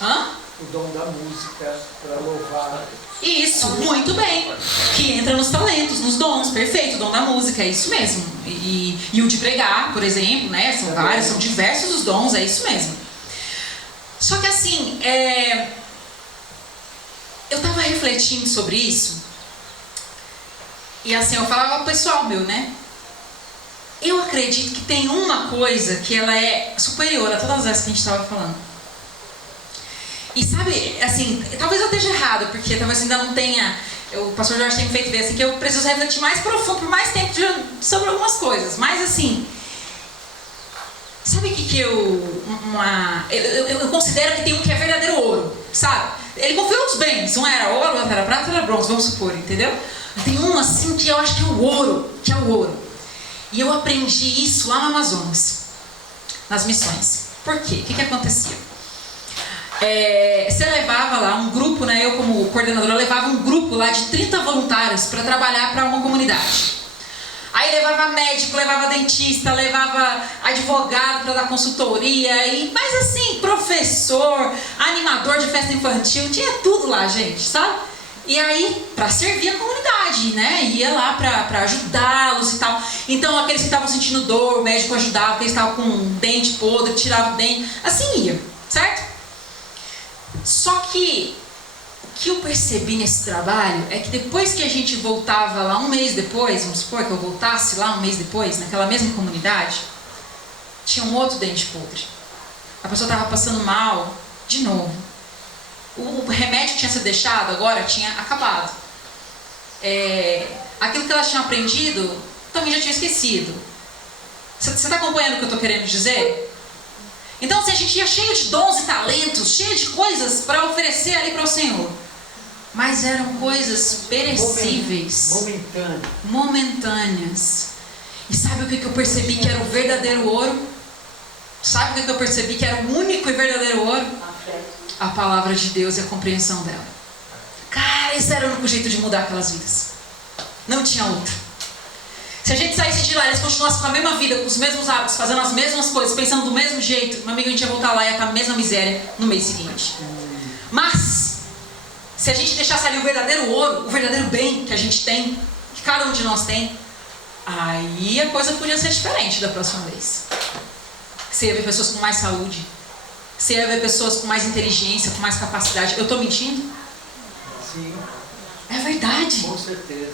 Hã? o dom da música para louvar. Isso, muito bem. Que entra nos talentos, nos dons, perfeito, o dom da música, é isso mesmo. E o de pregar, por exemplo, né? São vários, são diversos os dons, é isso mesmo. Só que assim, eu estava refletindo sobre isso, e assim, eu falava ao pessoal meu, né? Eu acredito que tem uma coisa que ela é superior a todas as que a gente estava falando. E sabe, assim, talvez eu esteja errado, porque talvez ainda não tenha, o pastor Jorge tem feito ver assim, que eu preciso refletir mais profundo, por mais tempo sobre algumas coisas. Mas assim, sabe o que eu considero que tem um que é verdadeiro ouro, sabe? Ele confiou nos bens, um era ouro, outro era prata, outro era bronze, vamos supor, entendeu? Tem um assim que eu acho que é o ouro, E eu aprendi isso lá no Amazonas, nas missões. Por quê? O que acontecia? Você levava lá um grupo, né? Eu como coordenadora levava um grupo lá de 30 voluntários para trabalhar para uma comunidade. Aí levava médico, levava dentista, levava advogado para dar consultoria, mas assim, professor, animador de festa infantil, tinha tudo lá, gente, sabe? E aí, para servir a comunidade, né? Ia lá para ajudá-los e tal. Então, aqueles que estavam sentindo dor, o médico ajudava, aqueles que estavam com um dente podre, tirava o dente, assim ia, certo? Só que o que eu percebi nesse trabalho é que depois que a gente voltava lá um mês depois, vamos supor que eu voltasse lá um mês depois, naquela mesma comunidade, tinha um outro dente podre. A pessoa estava passando mal de novo. O remédio que tinha sido deixado agora tinha acabado. Aquilo que elas tinham aprendido também já tinha esquecido. Você está acompanhando o que eu estou querendo dizer? Então, assim, a gente ia cheio de dons e talentos, cheio de coisas para oferecer ali para o Senhor. Mas eram coisas perecíveis, momentâneas. E sabe o que eu percebi que era o verdadeiro ouro? Sabe o que eu percebi que era o único e verdadeiro ouro? A palavra de Deus e a compreensão dela. Cara, esse era o único jeito de mudar aquelas vidas. Não tinha outro. Se a gente saísse de lá e eles continuassem com a mesma vida, com os mesmos hábitos, fazendo as mesmas coisas, pensando do mesmo jeito, meu amigo, a gente ia voltar lá e ia estar a mesma miséria no mês seguinte. Mas, se a gente deixasse ali o verdadeiro ouro, o verdadeiro bem que a gente tem, cada um de nós tem, aí a coisa podia ser diferente da próxima vez. Você ia ver pessoas com mais saúde, você ia ver pessoas com mais inteligência, com mais capacidade. Eu estou mentindo? Sim, É verdade. com certeza.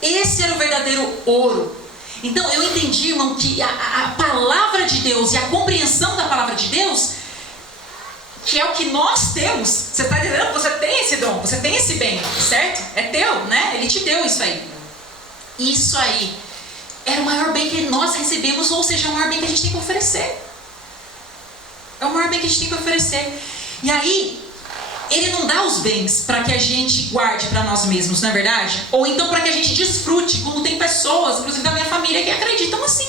Esse era o verdadeiro ouro. Então eu entendi, irmão, que a palavra de Deus e a compreensão da palavra de Deus, que é o que nós temos. Você está entendendo? Você tem esse dom, você tem esse bem, certo? É teu, né? Ele te deu isso aí. Isso aí era o maior bem que nós recebemos, ou seja, é o maior bem que a gente tem que oferecer. É o maior bem que a gente tem que oferecer. E aí, Ele não dá os bens para que a gente guarde para nós mesmos, não é verdade? Ou então para que a gente desfrute, como tem pessoas, inclusive da minha família, que acreditam assim.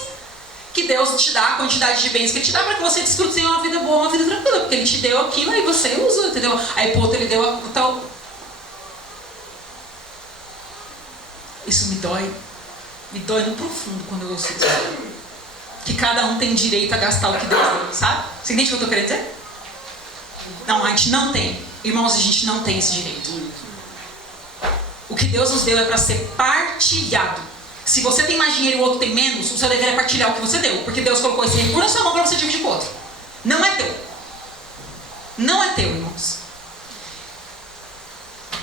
Que Deus te dá a quantidade de bens que Ele te dá para que você desfrute uma vida boa, uma vida tranquila. Porque Ele te deu aquilo e você usa, entendeu? Aí pro outro Ele deu a tal... Isso me dói no profundo quando eu ouço isso. Que cada um tem direito a gastar o que Deus deu, sabe? Você entende o que eu estou querendo dizer? Não, a gente não tem. Irmãos, a gente não tem esse direito. O que Deus nos deu é para ser partilhado. Se você tem mais dinheiro e o outro tem menos, o seu dever é partilhar o que você deu. Porque Deus colocou esse recurso na sua mão para você dividir com o outro. Não é teu. Não é teu, irmãos.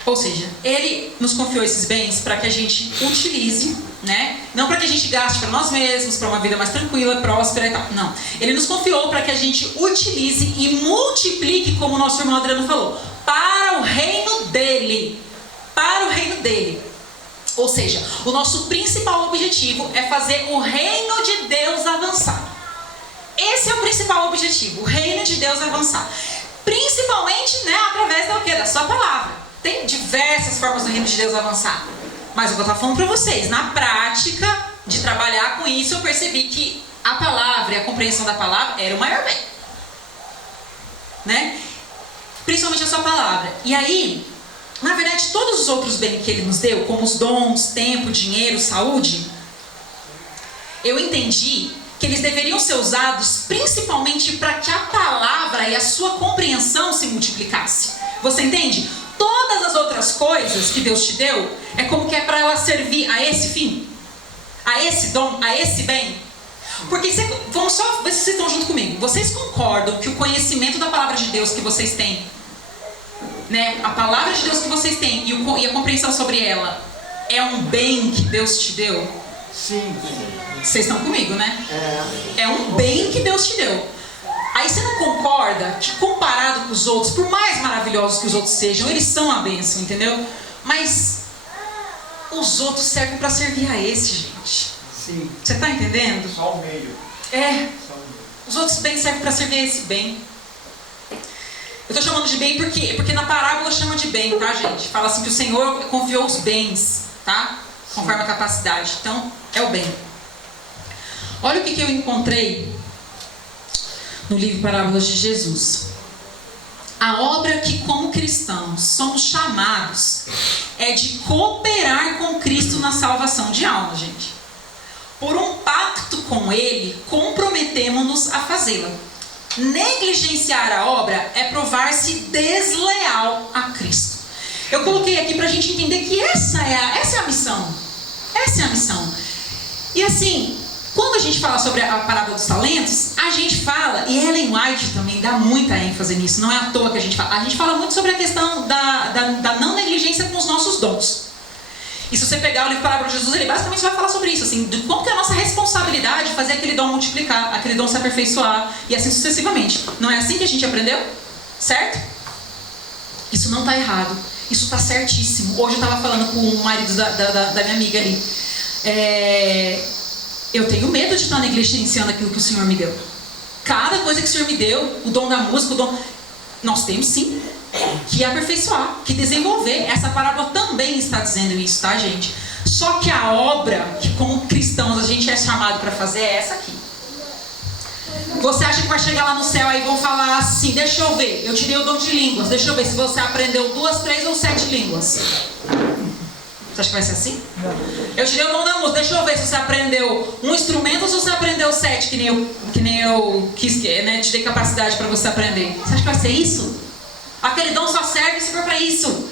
Ou seja, Ele nos confiou esses bens para que a gente utilize, né? Não para que a gente gaste para nós mesmos, para uma vida mais tranquila, próspera e tal. Não. Ele nos confiou para que a gente utilize e multiplique, como o nosso irmão Adriano falou, para o reino dEle. Para o reino dEle. Ou seja, o nosso principal objetivo é fazer o reino de Deus avançar. Esse é o principal objetivo, o reino de Deus avançar. Principalmente, né, através da quê? Da sua palavra. Tem diversas formas do reino de Deus avançar. Mas o que eu estava falando para vocês, na prática de trabalhar com isso, eu percebi que a palavra e a compreensão da palavra era o maior bem. Né? Principalmente a sua palavra. E aí, na verdade, todos os outros bens que Ele nos deu, como os dons, tempo, dinheiro, saúde, eu entendi que eles deveriam ser usados principalmente para que a palavra e a sua compreensão se multiplicasse. Você entende? Todas as outras coisas que Deus te deu, é como que é para ela servir a esse fim, a esse dom, a esse bem. Porque, vamos só ver se vocês estão junto comigo. Vocês concordam que o conhecimento da palavra de Deus que vocês têm, né, a palavra de Deus que vocês têm e a compreensão sobre ela, é um bem que Deus te deu? Sim. Vocês estão comigo, né? É um bem que Deus te deu. Aí você não concorda que, comparado com os outros, por mais maravilhosos que os outros sejam, eles são a bênção, entendeu? Mas os outros servem para servir a esse, gente. Sim. Você está entendendo? Só o meio. É. Só o meio. Os outros bens servem para servir a esse bem. Eu estou chamando de bem porque na parábola chama de bem, tá, gente? Fala assim que o Senhor confiou os bens, tá? Conforme a capacidade. Então, é o bem. Olha o que eu encontrei no livro Parábolas de Jesus. A obra que, como cristãos, somos chamados é de cooperar com Cristo na salvação de almas, gente. Por um pacto com Ele, comprometemos-nos a fazê-la. Negligenciar a obra é provar-se desleal a Cristo. Eu coloquei aqui para a gente entender que essa é a missão. Essa é a missão. E assim, quando a gente fala sobre a parábola dos talentos, a gente fala, e Ellen White também dá muita ênfase nisso, não é à toa que a gente fala muito sobre a questão da não negligência com os nossos dons. E se você pegar o livro Parábola de Jesus, ele basicamente vai falar sobre isso, assim, de como que é a nossa responsabilidade fazer aquele dom multiplicar, aquele dom se aperfeiçoar, e assim sucessivamente. Não é assim que a gente aprendeu? Certo? Isso não está errado, isso está certíssimo. Hoje eu estava falando com o marido da minha amiga ali. Eu tenho medo de estar negligenciando aquilo que o Senhor me deu. Cada coisa que o Senhor me deu, o dom da música, nós temos sim que aperfeiçoar, que desenvolver. Essa parábola também está dizendo isso, tá, gente? Só que a obra que, como cristãos, a gente é chamado para fazer é essa aqui. Você acha que vai chegar lá no céu aí vão falar assim: deixa eu ver, eu te dei o dom de línguas, deixa eu ver se você aprendeu 2, 3 ou 7 línguas. Você acha que vai ser assim? Não. Eu te dei o dom da música, deixa eu ver se você aprendeu um instrumento ou se você aprendeu 7, que nem eu quis, né, te dei capacidade para você aprender. Você acha que vai ser isso? Aquele dom só serve se for para isso.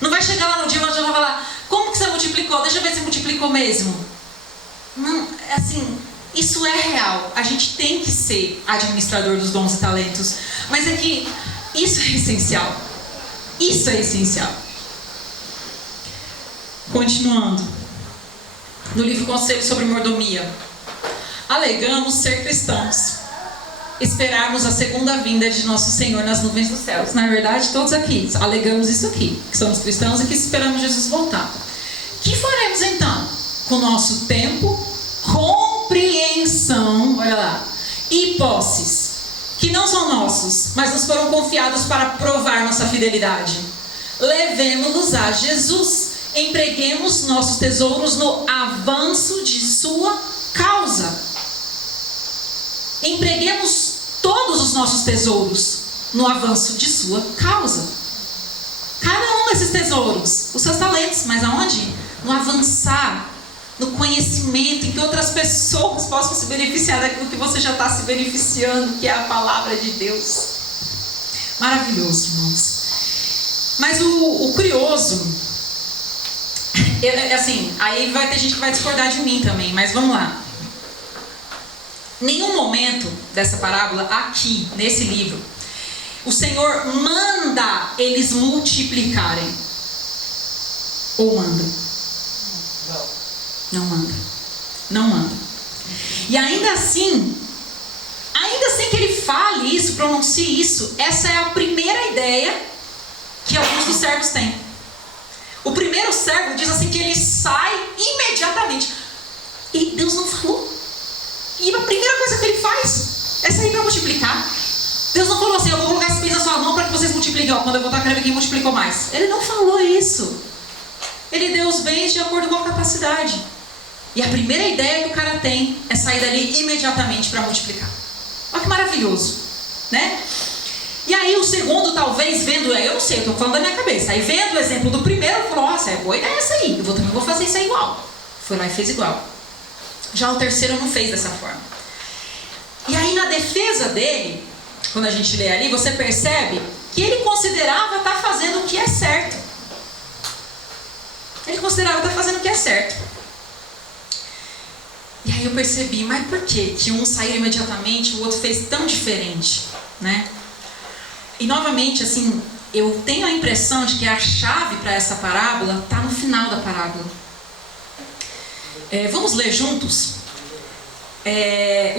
Não vai chegar lá no dia onde eu vou falar: como que você multiplicou multiplicou, deixa eu ver se multiplicou mesmo. Não, assim, isso é real. A gente tem que ser administrador dos dons e talentos. Mas é que isso é essencial. Isso é essencial. Continuando. No livro Conselho sobre Mordomia. Alegamos ser cristãos. Esperarmos a segunda vinda de nosso Senhor nas nuvens dos céus. Na verdade, todos aqui alegamos isso aqui. Que somos cristãos e que esperamos Jesus voltar. Que faremos então? Com o nosso tempo, compreensão, olha lá, e posses, que não são nossos, mas nos foram confiados para provar nossa fidelidade. Levemo-los a Jesus, empreguemos nossos tesouros no avanço de sua causa. Empreguemos todos os nossos tesouros no avanço de sua causa. Cada um desses tesouros, os seus talentos, mas aonde? No avançar, no conhecimento, em que outras pessoas possam se beneficiar daquilo que você já está se beneficiando, que é a palavra de Deus. Maravilhoso, irmãos. Mas o curioso, assim, aí vai ter gente que vai discordar de mim também, mas vamos lá. Nenhum momento dessa parábola, aqui, nesse livro, o Senhor manda eles multiplicarem. Ou manda? Não manda. Não manda. E ainda assim que ele fale isso, pronuncie isso, essa é a primeira ideia que alguns dos servos têm. O primeiro servo diz assim que ele sai imediatamente. E Deus não falou. E a primeira coisa que ele faz é sair para multiplicar. Deus não falou assim, eu vou colocar esses bens na sua mão para que vocês multipliquem. Ó, quando eu voltar, quero ver quem multiplicou mais. Ele não falou isso. Ele deu os bens de acordo com a capacidade. E a primeira ideia que o cara tem é sair dali imediatamente para multiplicar. Olha que maravilhoso, né? E aí o segundo, talvez, vendo, eu não sei, eu estou falando da minha cabeça. Aí vendo o exemplo do primeiro, falou, nossa, é boa ideia essa aí. Eu também vou fazer isso aí igual. Foi lá e fez igual. Já o terceiro não fez dessa forma. E aí na defesa dele, quando a gente lê ali, você percebe que ele considerava estar fazendo o que é certo. Ele considerava estar fazendo o que é certo. E aí eu percebi, mas por que um saiu imediatamente, o outro fez tão diferente, né? E novamente, assim, eu tenho a impressão de que a chave para essa parábola está no final da parábola. Vamos ler juntos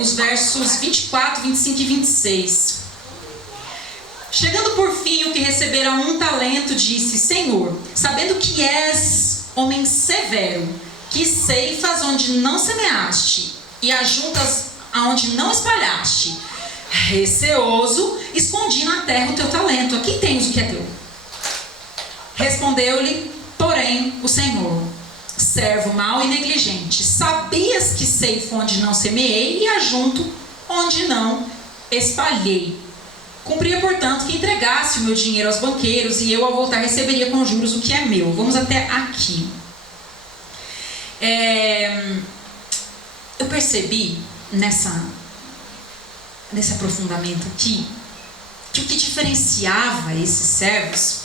os versos 24, 25 e 26. Chegando por fim o que recebera 1 talento, disse: Senhor, sabendo que és homem severo, que ceifas onde não semeaste e ajuntas aonde não espalhaste, receoso, escondi na terra o teu talento. Aqui tens o que é teu. Respondeu-lhe, porém, o Senhor: servo mau e negligente, sabias que ceifo onde não semeei e ajunto onde não espalhei. Cumpria, portanto, que entregasse o meu dinheiro aos banqueiros, e eu, ao voltar, receberia com juros o que é meu. Vamos até aqui. Eu percebi nesse aprofundamento aqui que o que diferenciava esses servos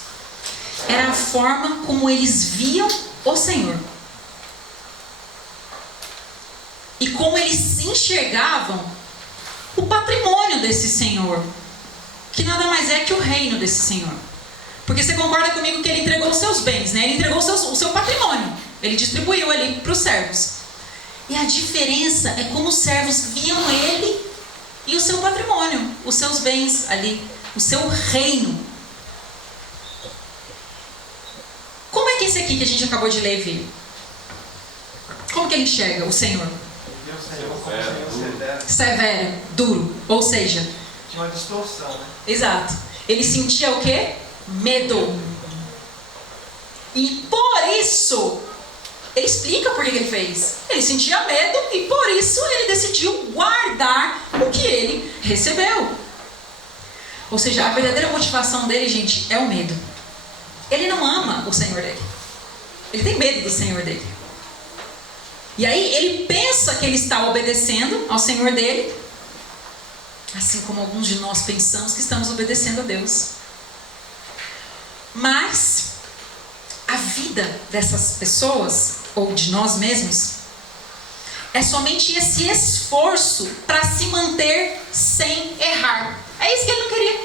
era a forma como eles viam o Senhor e como eles enxergavam o patrimônio desse Senhor, que nada mais é que o reino desse Senhor. Porque você concorda comigo que ele entregou os seus bens, né? Ele entregou o seu patrimônio. Ele distribuiu ali para os servos. E a diferença é como os servos viam ele e o seu patrimônio, os seus bens ali, o seu reino. Como é que esse aqui que a gente acabou de ler vê? Como que ele enxerga o Senhor? Severo, duro. Ou seja, tinha uma distorção, né? Exato. Ele sentia o quê? Medo. E por isso, ele explica por que ele fez. Ele sentia medo e por isso ele decidiu guardar o que ele recebeu. Ou seja, a verdadeira motivação dele, gente, é o medo. Ele não ama o Senhor dele. Ele tem medo do Senhor dele. E aí ele pensa que ele está obedecendo ao Senhor dele, assim como alguns de nós pensamos que estamos obedecendo a Deus. Mas a a vida dessas pessoas, ou de nós mesmos, é somente esse esforço para se manter sem errar. É isso que ele não queria.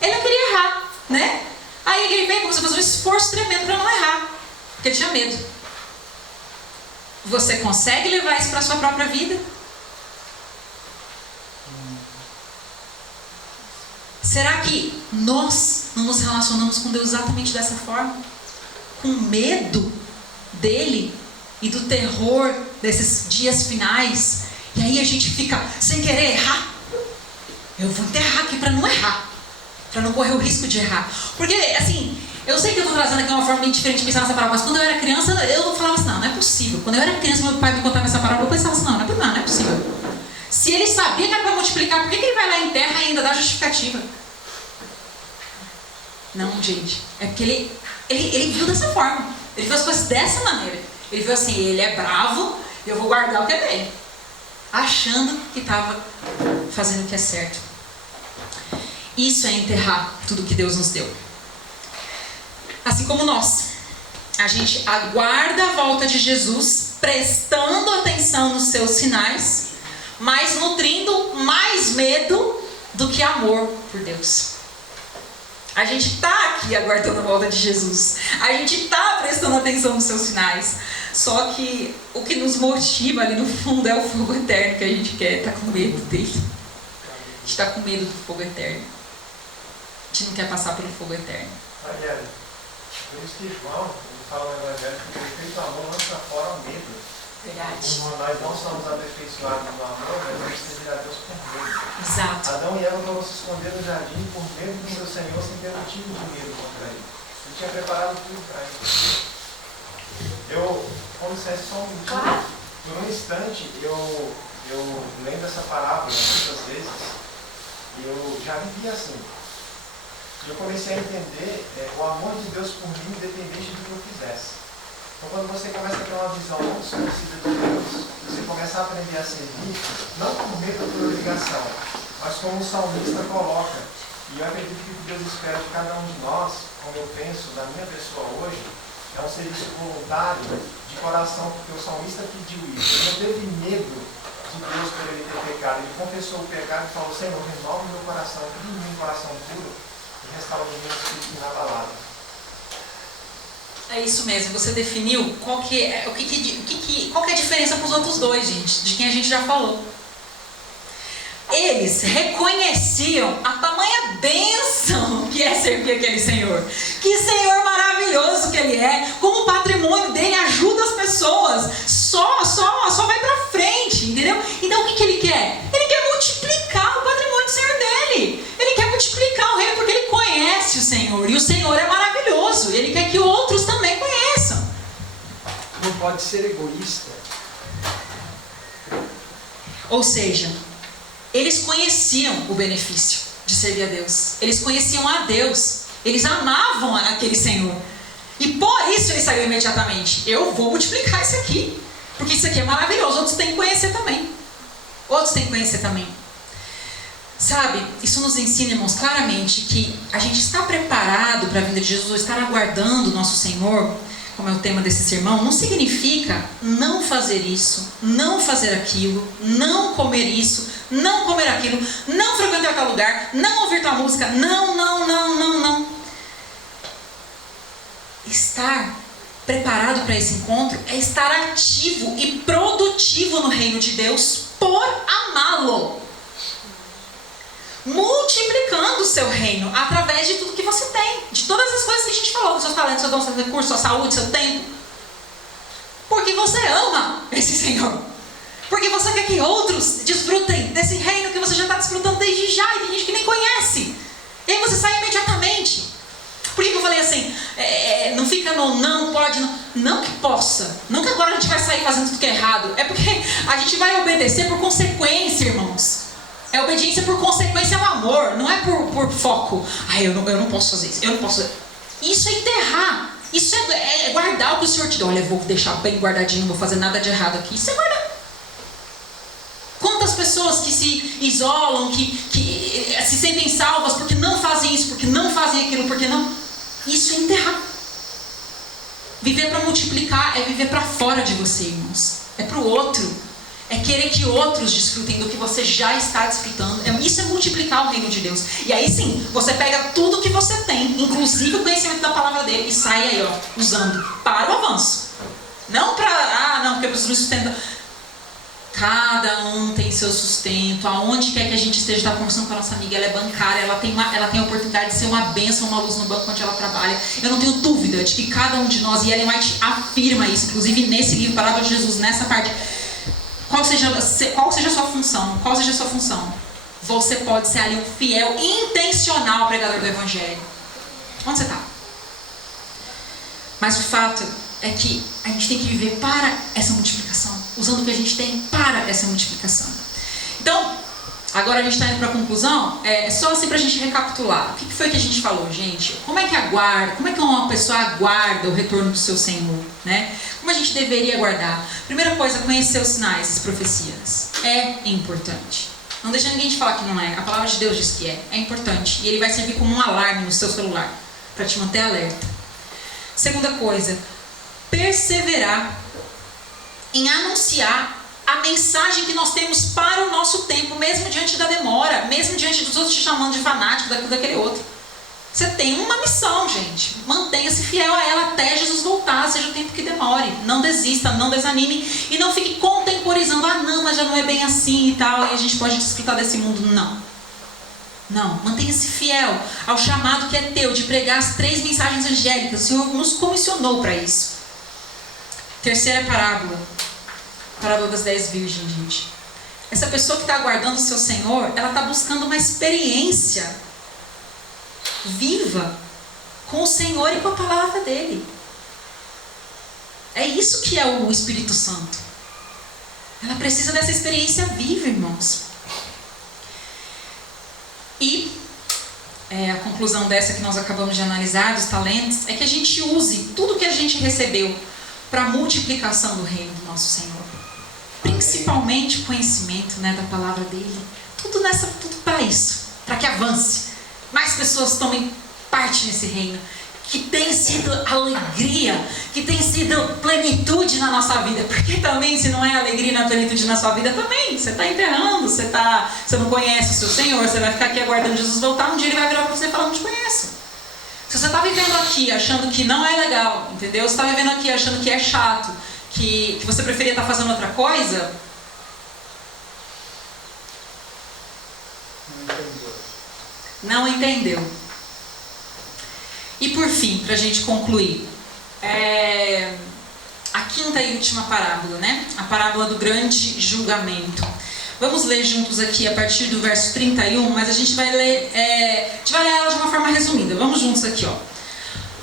Ele não queria errar, né? Aí ele veio e começou a fazer um esforço tremendo para não errar, porque ele tinha medo. Você consegue levar isso para a sua própria vida? Será que nós não nos relacionamos com Deus exatamente dessa forma? Com medo dele e do terror desses dias finais? E aí a gente fica sem querer errar. Eu vou enterrar aqui para não errar, para não correr o risco de errar. Porque, assim, eu sei que eu estou trazendo aqui uma forma bem diferente de pensar nessa parábola, mas quando eu era criança, eu falava assim, não é possível. Quando eu era criança, meu pai me contava essa parábola, eu pensava assim, não é possível. Se ele sabia que era para multiplicar, por que ele vai lá em terra e ainda dá justificativa? Não, gente, é porque ele viu dessa forma. Ele viu as coisas dessa maneira. Ele viu assim, ele é bravo, eu vou guardar o que é dele. Achando que estava fazendo o que é certo. Isso é enterrar tudo que Deus nos deu. Assim como nós, a gente aguarda a volta de Jesus, prestando atenção nos seus sinais, mas nutrindo mais medo do que amor por Deus. A gente está aqui aguardando a volta de Jesus. A gente está prestando atenção nos seus sinais. Só que o que nos motiva ali no fundo é o fogo eterno que a gente quer. Está com medo dele. A gente está com medo do fogo eterno. A gente não quer passar pelo fogo eterno. Mariana, por isso que João, ele fala no Evangelho que o efeito do amor lança fora o medo. Verdade. Como nós não somos aperfeiçoados no amor, nós vamos servir a Deus por medo. Exato. Adão e Eva foram se esconder no jardim por medo do seu Senhor, sem ter motivo de medo contra ele. Ele tinha preparado tudo para ele. Com licença, só um minutinho. Claro. Por um instante, eu lembro essa parábola muitas vezes, e eu já vivi assim. Eu comecei a entender o amor de Deus por mim, independente do que eu fizesse. Então, quando você começa a ter uma visão não desconhecida de Deus, você começa a aprender a servir, não por medo ou por obrigação, mas como o salmista coloca. E eu acredito que o que Deus espera de cada um de nós, como eu penso da minha pessoa hoje, é um serviço voluntário de coração, porque o salmista pediu isso. Ele não teve medo de Deus por ele ter pecado. Ele confessou o pecado e falou, Senhor, renova o meu coração, cria em mim um coração puro e restaura o meu espírito inabalável. É isso mesmo, você definiu qual que é a diferença para os outros dois, gente, de quem a gente já falou. Eles reconheciam a tamanha bênção que é servir aquele Senhor. Que Senhor maravilhoso que Ele é. Como o patrimônio dele ajuda as pessoas. Só vai para frente, entendeu? Então o que Ele quer? Ele quer multiplicar o patrimônio do Senhor dele. Ele quer multiplicar o reino porque Ele conhece o Senhor. E o Senhor é maravilhoso. Ele quer que outros também conheçam. Não pode ser egoísta. Ou seja, eles conheciam o benefício de servir a Deus. Eles conheciam a Deus. Eles amavam aquele Senhor. E por isso eles saíram imediatamente. Eu vou multiplicar isso aqui. Porque isso aqui é maravilhoso. Outros têm que conhecer também. Sabe, isso nos ensina, irmãos, claramente que a gente está preparado para a vinda de Jesus, estar aguardando o nosso Senhor, como é o tema desse sermão, não significa não fazer isso, não fazer aquilo, não comer isso, não comer aquilo, não frequentar tal lugar, não ouvir tal música, não. Estar preparado para esse encontro é estar ativo e produtivo no reino de Deus por amá-lo. Multiplicando o seu reino através de tudo que você tem, de todas as coisas que a gente falou, dos seus talentos, seus dons, seus recursos, sua saúde, seu tempo. Porque você ama esse Senhor. Porque você quer que outros desfrutem desse reino que você já está desfrutando desde já, e tem gente que nem conhece. E aí você sai imediatamente. Por que eu falei assim, não fica no não, pode, não que possa. Não que agora a gente vai sair fazendo tudo que é errado. É porque a gente vai obedecer por consequência, irmãos. É obediência por consequência ao amor, não é por foco. Eu não posso fazer isso, eu não posso. Isso é enterrar. Isso é guardar o que o Senhor te deu. Olha, eu vou deixar bem guardadinho, não vou fazer nada de errado aqui. Isso é guardar. Quantas pessoas que se isolam, que se sentem salvas porque não fazem isso, porque não fazem aquilo, porque não. Isso é enterrar. Viver para multiplicar é viver para fora de você, irmãos. É para o outro. É querer que outros desfrutem do que você já está desfrutando. Isso é multiplicar o reino de Deus. E aí sim, você pega tudo que você tem, inclusive o conhecimento da palavra dele, e sai aí, ó, usando para o avanço. Não para, não, porque eu preciso me sustentar. Cada um tem seu sustento. Aonde quer que a gente esteja, está conversando com a nossa amiga, ela é bancária, ela tem a oportunidade de ser uma bênção, uma luz no banco onde ela trabalha. Eu não tenho dúvida de que cada um de nós, e Ellen White afirma isso, inclusive nesse livro, Parábola de Jesus, nessa parte, qual seja a sua função, você pode ser ali um fiel, intencional pregador do Evangelho. Onde você está? Mas o fato é que a gente tem que viver para essa multiplicação, usando o que a gente tem para essa multiplicação. Então, agora a gente está indo para a conclusão, só assim para a gente recapitular. O que foi que a gente falou, gente? Como é que uma pessoa aguarda o retorno do seu Senhor, né? Como a gente deveria aguardar? Primeira coisa, conhecer os sinais, as profecias. É importante. Não deixa ninguém te falar que não é. A palavra de Deus diz que é importante. E ele vai servir como um alarme no seu celular, para te manter alerta. Segunda coisa, perseverar em anunciar a mensagem que nós temos para o nosso tempo, mesmo diante da demora, mesmo diante dos outros te chamando de fanático, daquele outro. Você tem uma missão, gente. Mantenha-se fiel a ela até Jesus voltar, seja o tempo que demore. Não desista, não desanime e não fique contemporizando. Não, mas já não é bem assim e tal, e a gente pode desfrutar desse mundo. Não, mantenha-se fiel ao chamado que é teu de pregar as 3 mensagens angélicas. O Senhor nos comissionou para isso. Terceira parábola. Parábola das 10 virgens, gente. Essa pessoa que está aguardando o seu Senhor, ela está buscando uma experiência viva com o Senhor e com a palavra dele. É isso que é o Espírito Santo. Ela precisa dessa experiência viva, irmãos. E a conclusão dessa que nós acabamos de analisar, dos talentos, é que a gente use tudo que a gente recebeu para a multiplicação do reino do nosso Senhor. Principalmente o conhecimento, né, da palavra dele. Tudo para isso, para que avance. Mais pessoas tomem parte nesse reino. Que tem sido alegria, que tem sido plenitude na nossa vida. Porque também, se não é alegria na plenitude na sua vida, também você está enterrando, você não conhece o seu Senhor, você vai ficar aqui aguardando Jesus voltar, um dia ele vai virar para você e falar, não te conheço. Se você está vivendo aqui achando que não é legal, entendeu? Você está vivendo aqui achando que é chato, que você preferia estar fazendo outra coisa, não entendeu. E por fim, para a gente concluir, a quinta e última parábola, né? A parábola do grande julgamento. Vamos ler juntos aqui a partir do verso 31, mas a gente vai ler ela de uma forma resumida. Vamos juntos aqui, ó.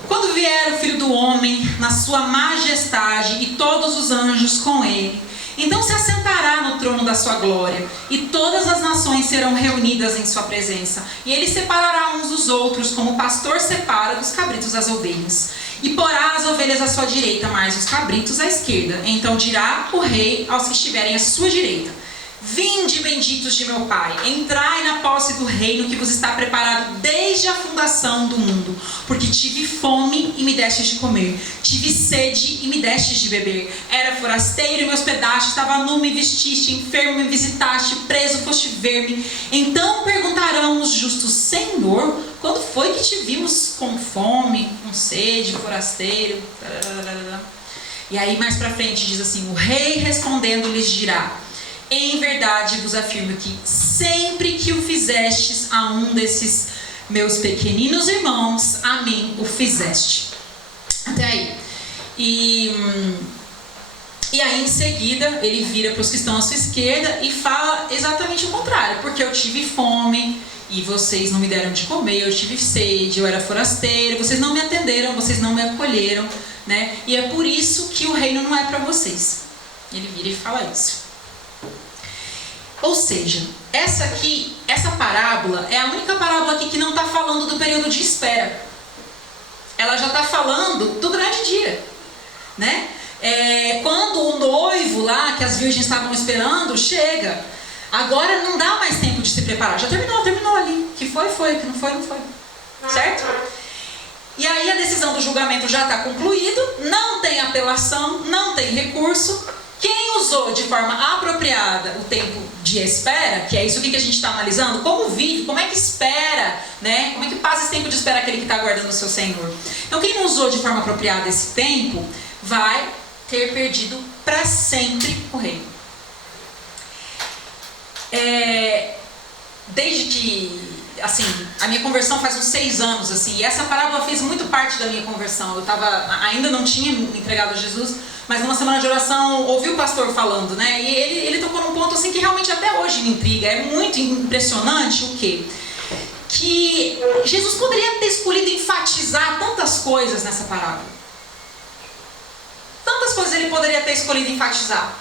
Quando vier o Filho do Homem na sua majestade e todos os anjos com ele, então se assentará no trono da sua glória, e todas as nações serão reunidas em sua presença. E ele separará uns dos outros, como o pastor separa dos cabritos as ovelhas. E porá as ovelhas à sua direita, mas os cabritos à esquerda. Então dirá o rei aos que estiverem à sua direita: vinde, benditos de meu Pai, entrai na posse do reino que vos está preparado desde a fundação do mundo. Porque tive fome e me destes de comer, tive sede e me destes de beber, era forasteiro e me hospedaste, estava nu, me vestiste, enfermo, me visitaste, preso, foste ver-me. Então perguntarão os justos: Senhor, quando foi que te vimos com fome, com sede, forasteiro? E aí mais pra frente diz assim: o rei respondendo lhes dirá: em verdade vos afirmo que sempre que o fizestes a um desses meus pequeninos irmãos, a mim o fizeste. Até aí. E aí em seguida ele vira para os que estão à sua esquerda e fala exatamente o contrário. Porque eu tive fome e vocês não me deram de comer, eu tive sede, eu era forasteiro, vocês não me atenderam, vocês não me acolheram, né? E é por isso que o reino não é para vocês. Ele vira e fala isso. Ou seja, essa parábola é a única parábola aqui que não está falando do período de espera. Ela já está falando do grande dia, né? Quando o noivo lá, que as virgens estavam esperando, chega. Agora não dá mais tempo de se preparar. Já terminou ali. Que foi, que não foi. Certo? E aí a decisão do julgamento já está concluído, não tem apelação, não tem recurso. Quem usou de forma apropriada o tempo de espera, que é isso aqui que a gente está analisando, como vive, como é que espera, né? Como é que passa esse tempo de espera aquele que está aguardando o seu Senhor. Então quem não usou de forma apropriada esse tempo, vai ter perdido para sempre o reino. Desde que, assim, a minha conversão faz uns 6 anos, assim, e essa parábola fez muito parte da minha conversão. Eu ainda não tinha me entregado a Jesus, mas numa semana de oração ouvi o pastor falando, né? E ele tocou num ponto assim que realmente até hoje me intriga. É muito impressionante o quê? Que Jesus poderia ter escolhido enfatizar tantas coisas nessa parábola. Tantas coisas ele poderia ter escolhido enfatizar.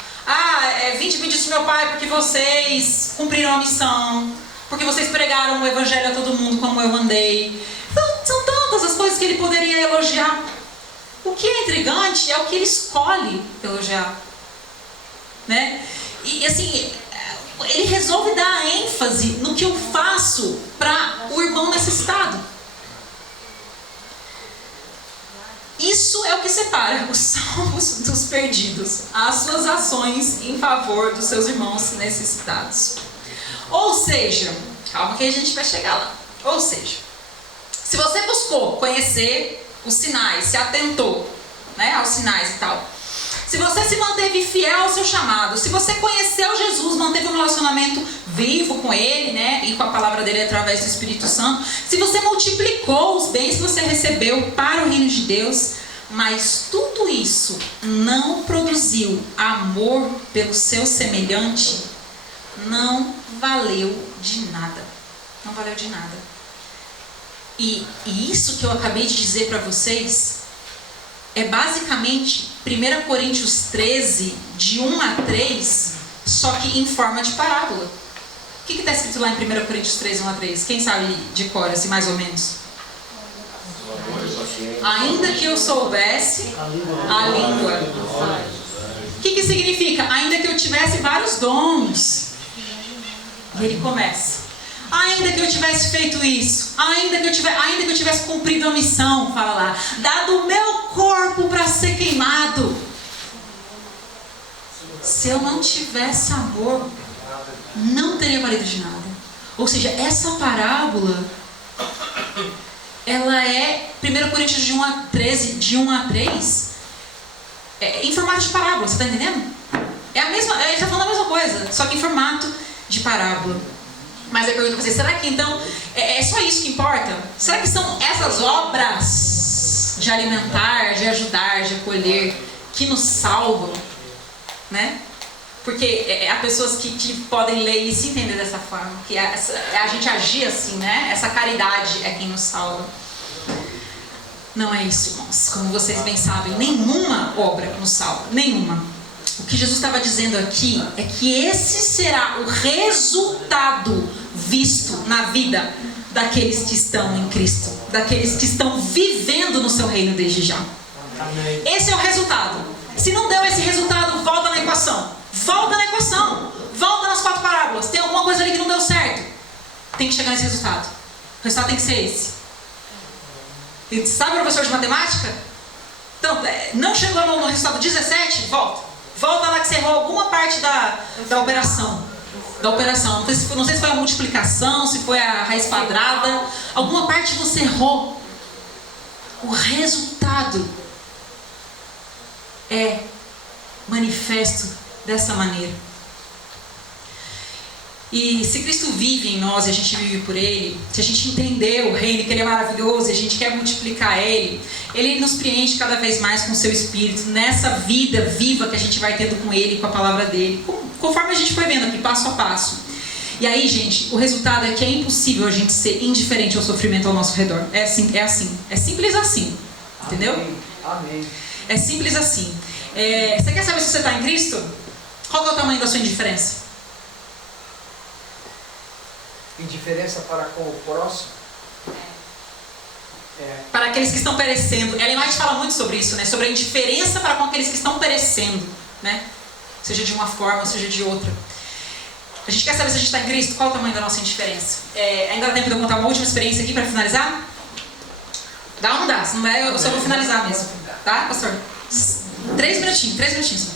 Vinde do meu Pai porque vocês cumpriram a missão, porque vocês pregaram o evangelho a todo mundo como eu mandei. Então, são tantas as coisas que ele poderia elogiar. O que é intrigante é o que ele escolhe elogiar, né? E assim, ele resolve dar ênfase no que eu faço para o irmão necessitado. Isso é o que separa os salvos dos perdidos, as suas ações em favor dos seus irmãos necessitados. Ou seja, calma que a gente vai chegar lá. Ou seja, se você buscou conhecer os sinais, se atentou, né, aos sinais e tal, se você se manteve fiel ao seu chamado, se você conheceu Jesus, manteve um relacionamento vivo com Ele, né, e com a palavra dele através do Espírito Santo, se você multiplicou os bens que você recebeu para o reino de Deus, mas tudo isso não produziu amor pelo seu semelhante, não valeu de nada. Não valeu de nada. E isso que eu acabei de dizer para vocês é basicamente 1 Coríntios 13, de 1 a 3, só que em forma de parábola. O que está escrito lá em 1 Coríntios 13, 1 a 3? Quem sabe de cor, assim, mais ou menos? Ainda que eu soubesse a língua. O que significa? Ainda que eu tivesse vários dons. E ele começa. Ainda que eu tivesse feito isso, ainda que eu tivesse cumprido a missão, fala lá, dado o meu corpo para ser queimado, se eu não tivesse amor, não teria valido de nada. Ou seja, essa parábola, ela é 1 Coríntios de 1 a 13, de 1 a 3, em formato de parábola, você está entendendo? É a mesma, ele está falando a mesma coisa, só que em formato de parábola. Mas eu pergunto para vocês, será que então é só isso que importa? Será que são essas obras de alimentar, de ajudar, de acolher, que nos salvam? Né? Porque há pessoas que podem ler isso e entender dessa forma, que a gente agir assim, né? Essa caridade é quem nos salva. Não é isso, irmãos. Como vocês bem sabem, nenhuma obra nos salva, nenhuma. O que Jesus estava dizendo aqui é que esse será o resultado visto na vida daqueles que estão em Cristo, daqueles que estão vivendo no seu reino desde já. Amém. Esse é o resultado. Se não deu esse resultado, volta na equação. Volta na equação. Volta nas 4 parábolas. Tem alguma coisa ali que não deu certo. Tem que chegar nesse resultado. O resultado tem que ser esse. E sabe o professor de matemática? Então, não chegou no resultado 17? Volta. Volta lá que você errou alguma parte da operação. Não sei se foi a multiplicação, se foi a raiz quadrada. Alguma parte você errou. O resultado é manifesto dessa maneira. E se Cristo vive em nós e a gente vive por Ele, se a gente entender o reino, que Ele é maravilhoso e a gente quer multiplicar Ele, Ele nos preenche cada vez mais com o seu Espírito, nessa vida viva que a gente vai tendo com Ele, com a palavra dEle, conforme a gente foi vendo aqui, passo a passo. E aí, gente, o resultado é que é impossível a gente ser indiferente ao sofrimento ao nosso redor. É assim. É simples assim. Entendeu? Amém. É simples assim. Você quer saber se você está em Cristo? Qual que é o tamanho da sua indiferença? Indiferença para com o próximo. Para aqueles que estão perecendo. Ellen White fala muito sobre isso, né? Sobre a indiferença para com aqueles que estão perecendo, né? Seja de uma forma, seja de outra. A gente quer saber se a gente está em Cristo? Qual o tamanho da nossa indiferença? Ainda dá tempo de eu contar uma última experiência aqui para finalizar? Dá ou não dá? Se não der, eu só vou finalizar mesmo. Tá, pastor? 3 minutinhos.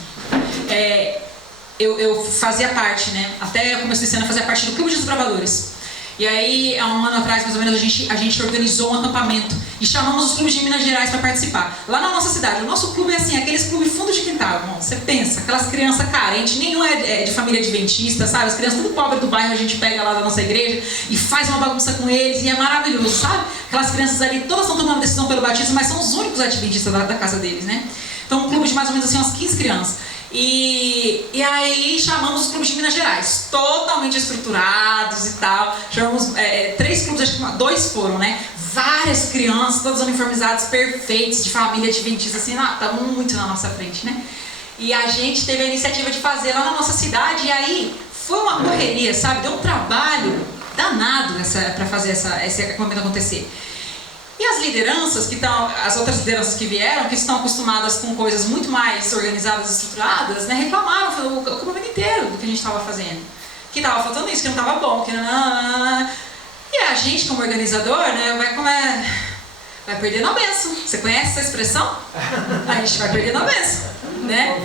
Eu fazia parte, né? Até o começo desse ano eu fazia parte do Clube de Desbravadores. E aí, há um ano atrás, mais ou menos, a gente organizou um acampamento e chamamos os clubes de Minas Gerais para participar. Lá na nossa cidade, o nosso clube é assim, aqueles clubes fundo de quintal, irmão. Você pensa, aquelas crianças carentes, nenhum é de família adventista, sabe? As crianças tudo pobres do bairro, a gente pega lá da nossa igreja e faz uma bagunça com eles e é maravilhoso, sabe? Aquelas crianças ali, todas estão tomando decisão pelo batismo, mas são os únicos adventistas da casa deles, né? Então, um clube de mais ou menos assim, umas 15 crianças. E aí chamamos os clubes de Minas Gerais, totalmente estruturados e tal. Chamamos 3 clubes, acho que 2 foram, né? Várias crianças, todas uniformizadas, perfeitos, de família adventista, assim, tá muito na nossa frente, né? E a gente teve a iniciativa de fazer lá na nossa cidade, e aí foi uma correria, sabe? Deu um trabalho danado para fazer esse acampamento acontecer. E as lideranças, as outras lideranças que vieram, que estão acostumadas com coisas muito mais organizadas e estruturadas, né, reclamaram o acampamento inteiro do que a gente estava fazendo. Que estava faltando isso, que não estava bom, que não... E a gente, como organizador, né, vai perder na bênção. Você conhece essa expressão? A gente vai perder na bênção, né?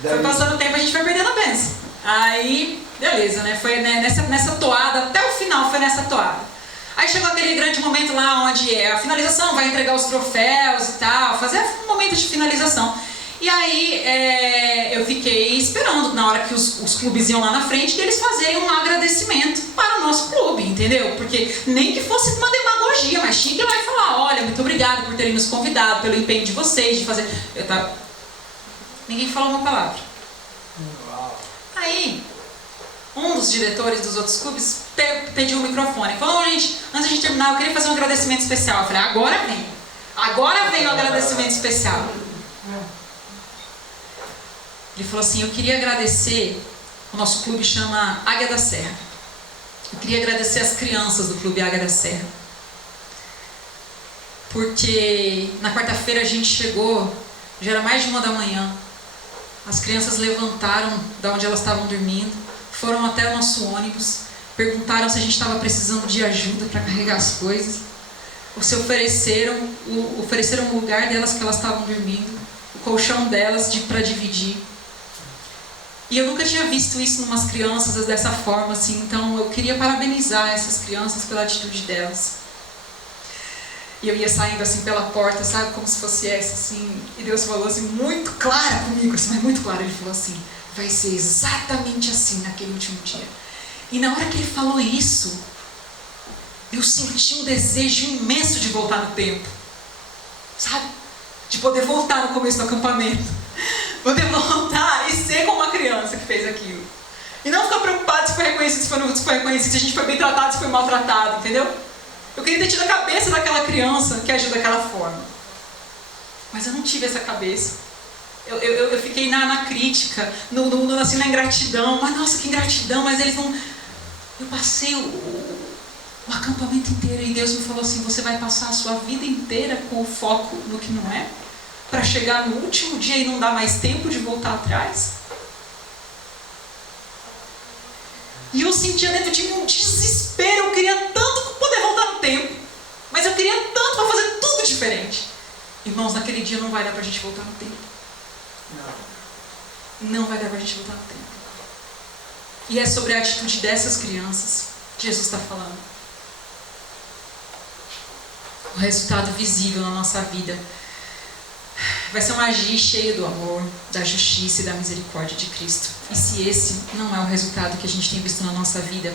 Foi passando o tempo, a gente vai perder na bênção. Aí, beleza, né? Foi nessa toada, até o final foi nessa toada. Aí chegou aquele grande momento lá onde é a finalização, vai entregar os troféus e tal, fazer um momento de finalização. E aí eu fiquei esperando na hora que os clubes iam lá na frente, que eles fazerem um agradecimento para o nosso clube, entendeu? Porque nem que fosse uma demagogia, mas tinha que ir lá e falar, olha, muito obrigado por terem nos convidado, pelo empenho de vocês, de fazer... Ninguém falou uma palavra. Aí... um dos diretores dos outros clubes pediu o microfone. Falou, gente, antes de terminar, eu queria fazer um agradecimento especial. Eu falei, agora vem o agradecimento especial. Ele falou assim, eu queria agradecer, o nosso clube chama Águia da Serra. Eu queria agradecer as crianças do clube Águia da Serra. Porque na quarta-feira a gente chegou, já era mais de 1 da manhã. As crianças levantaram da onde elas estavam dormindo, foram até o nosso ônibus, perguntaram se a gente estava precisando de ajuda para carregar as coisas, ou se ofereceram o lugar delas que elas estavam dormindo, o colchão delas para dividir. E eu nunca tinha visto isso em umas crianças dessa forma, assim, então eu queria parabenizar essas crianças pela atitude delas. E eu ia saindo assim pela porta, sabe, como se fosse essa, assim, e Deus falou assim, muito clara comigo, assim, mas muito claro, Ele falou assim, vai ser exatamente assim naquele último dia. E na hora que Ele falou isso, eu senti um desejo imenso de voltar no tempo, sabe, de poder voltar no começo do acampamento, poder voltar e ser como uma criança que fez aquilo. E não ficar preocupado se foi reconhecido, se foi reconhecido, se a gente foi bem tratado, se foi maltratado, entendeu? Eu queria ter tido a cabeça daquela criança que agiu daquela forma. Mas eu não tive essa cabeça. Eu fiquei na crítica, assim, na ingratidão. Mas nossa, que ingratidão, mas eles não... Eu passei o acampamento inteiro e Deus me falou assim, você vai passar a sua vida inteira com o foco no que não é? Para chegar no último dia e não dar mais tempo de voltar atrás? E eu sentia dentro de mim um desespero. Eu queria tanto poder voltar no tempo, mas eu queria tanto para fazer tudo diferente. Irmãos, naquele dia não vai dar para a gente voltar no tempo. Não vai dar para a gente voltar no tempo. E é sobre a atitude dessas crianças que Jesus está falando. O resultado visível na nossa vida vai ser um agir cheio do amor, da justiça e da misericórdia de Cristo. E se esse não é o resultado que a gente tem visto na nossa vida,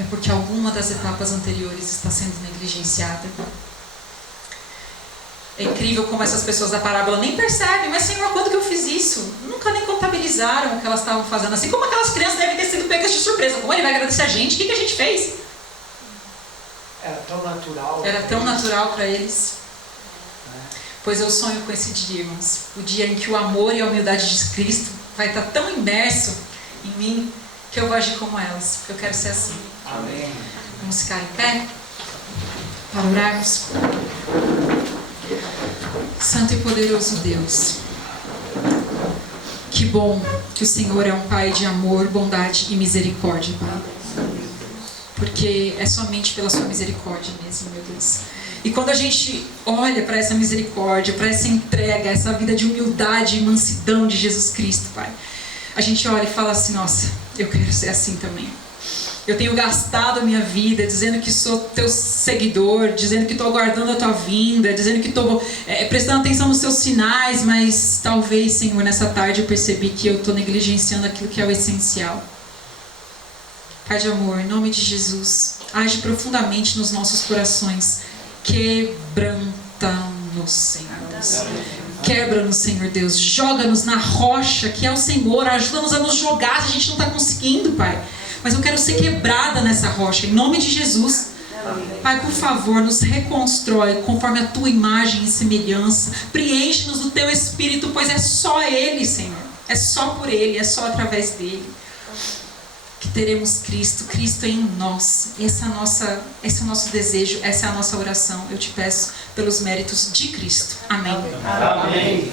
é porque alguma das etapas anteriores está sendo negligenciada. É incrível como essas pessoas da parábola nem percebem, mas Senhor, quando que eu fiz isso? Nunca nem contabilizaram o que elas estavam fazendo. Assim como aquelas crianças devem ter sido pegas de surpresa. Como Ele vai agradecer a gente? O que a gente fez? Era tão natural. Era tão natural para eles. Pois eu sonho com esse dia, irmãos. O dia em que o amor e a humildade de Cristo vai estar tão imerso em mim que eu vou agir como elas. Eu quero ser assim. Amém. Vamos ficar em pé para orarmos. Santo e poderoso Deus, que bom que o Senhor é um Pai de amor, bondade e misericórdia, Pai. Porque é somente pela sua misericórdia mesmo, meu Deus, E quando a gente olha para essa misericórdia, para essa entrega, essa vida de humildade e mansidão de Jesus Cristo, Pai, a gente olha e fala assim, nossa, eu quero ser assim também. Eu tenho gastado a minha vida dizendo que sou teu seguidor, dizendo que estou aguardando a tua vinda, dizendo que estou prestando atenção nos teus sinais, mas talvez, Senhor, nessa tarde eu percebi que eu estou negligenciando aquilo que é o essencial. Pai de amor, em nome de Jesus, age profundamente nos nossos corações. Quebranta-nos, Senhor. Quebra-nos, Senhor Deus. Joga-nos na rocha que é o Senhor. Ajuda-nos a nos jogar se a gente não está conseguindo, Pai. Mas eu quero ser quebrada nessa rocha, em nome de Jesus. Pai, por favor, nos reconstrói conforme a tua imagem e semelhança. Preenche-nos do teu Espírito, pois é só Ele, Senhor. É só por Ele, é só através dEle que teremos Cristo, Cristo em nós. Esse é o nosso desejo, essa é a nossa oração. Eu te peço pelos méritos de Cristo. Amém. Amém.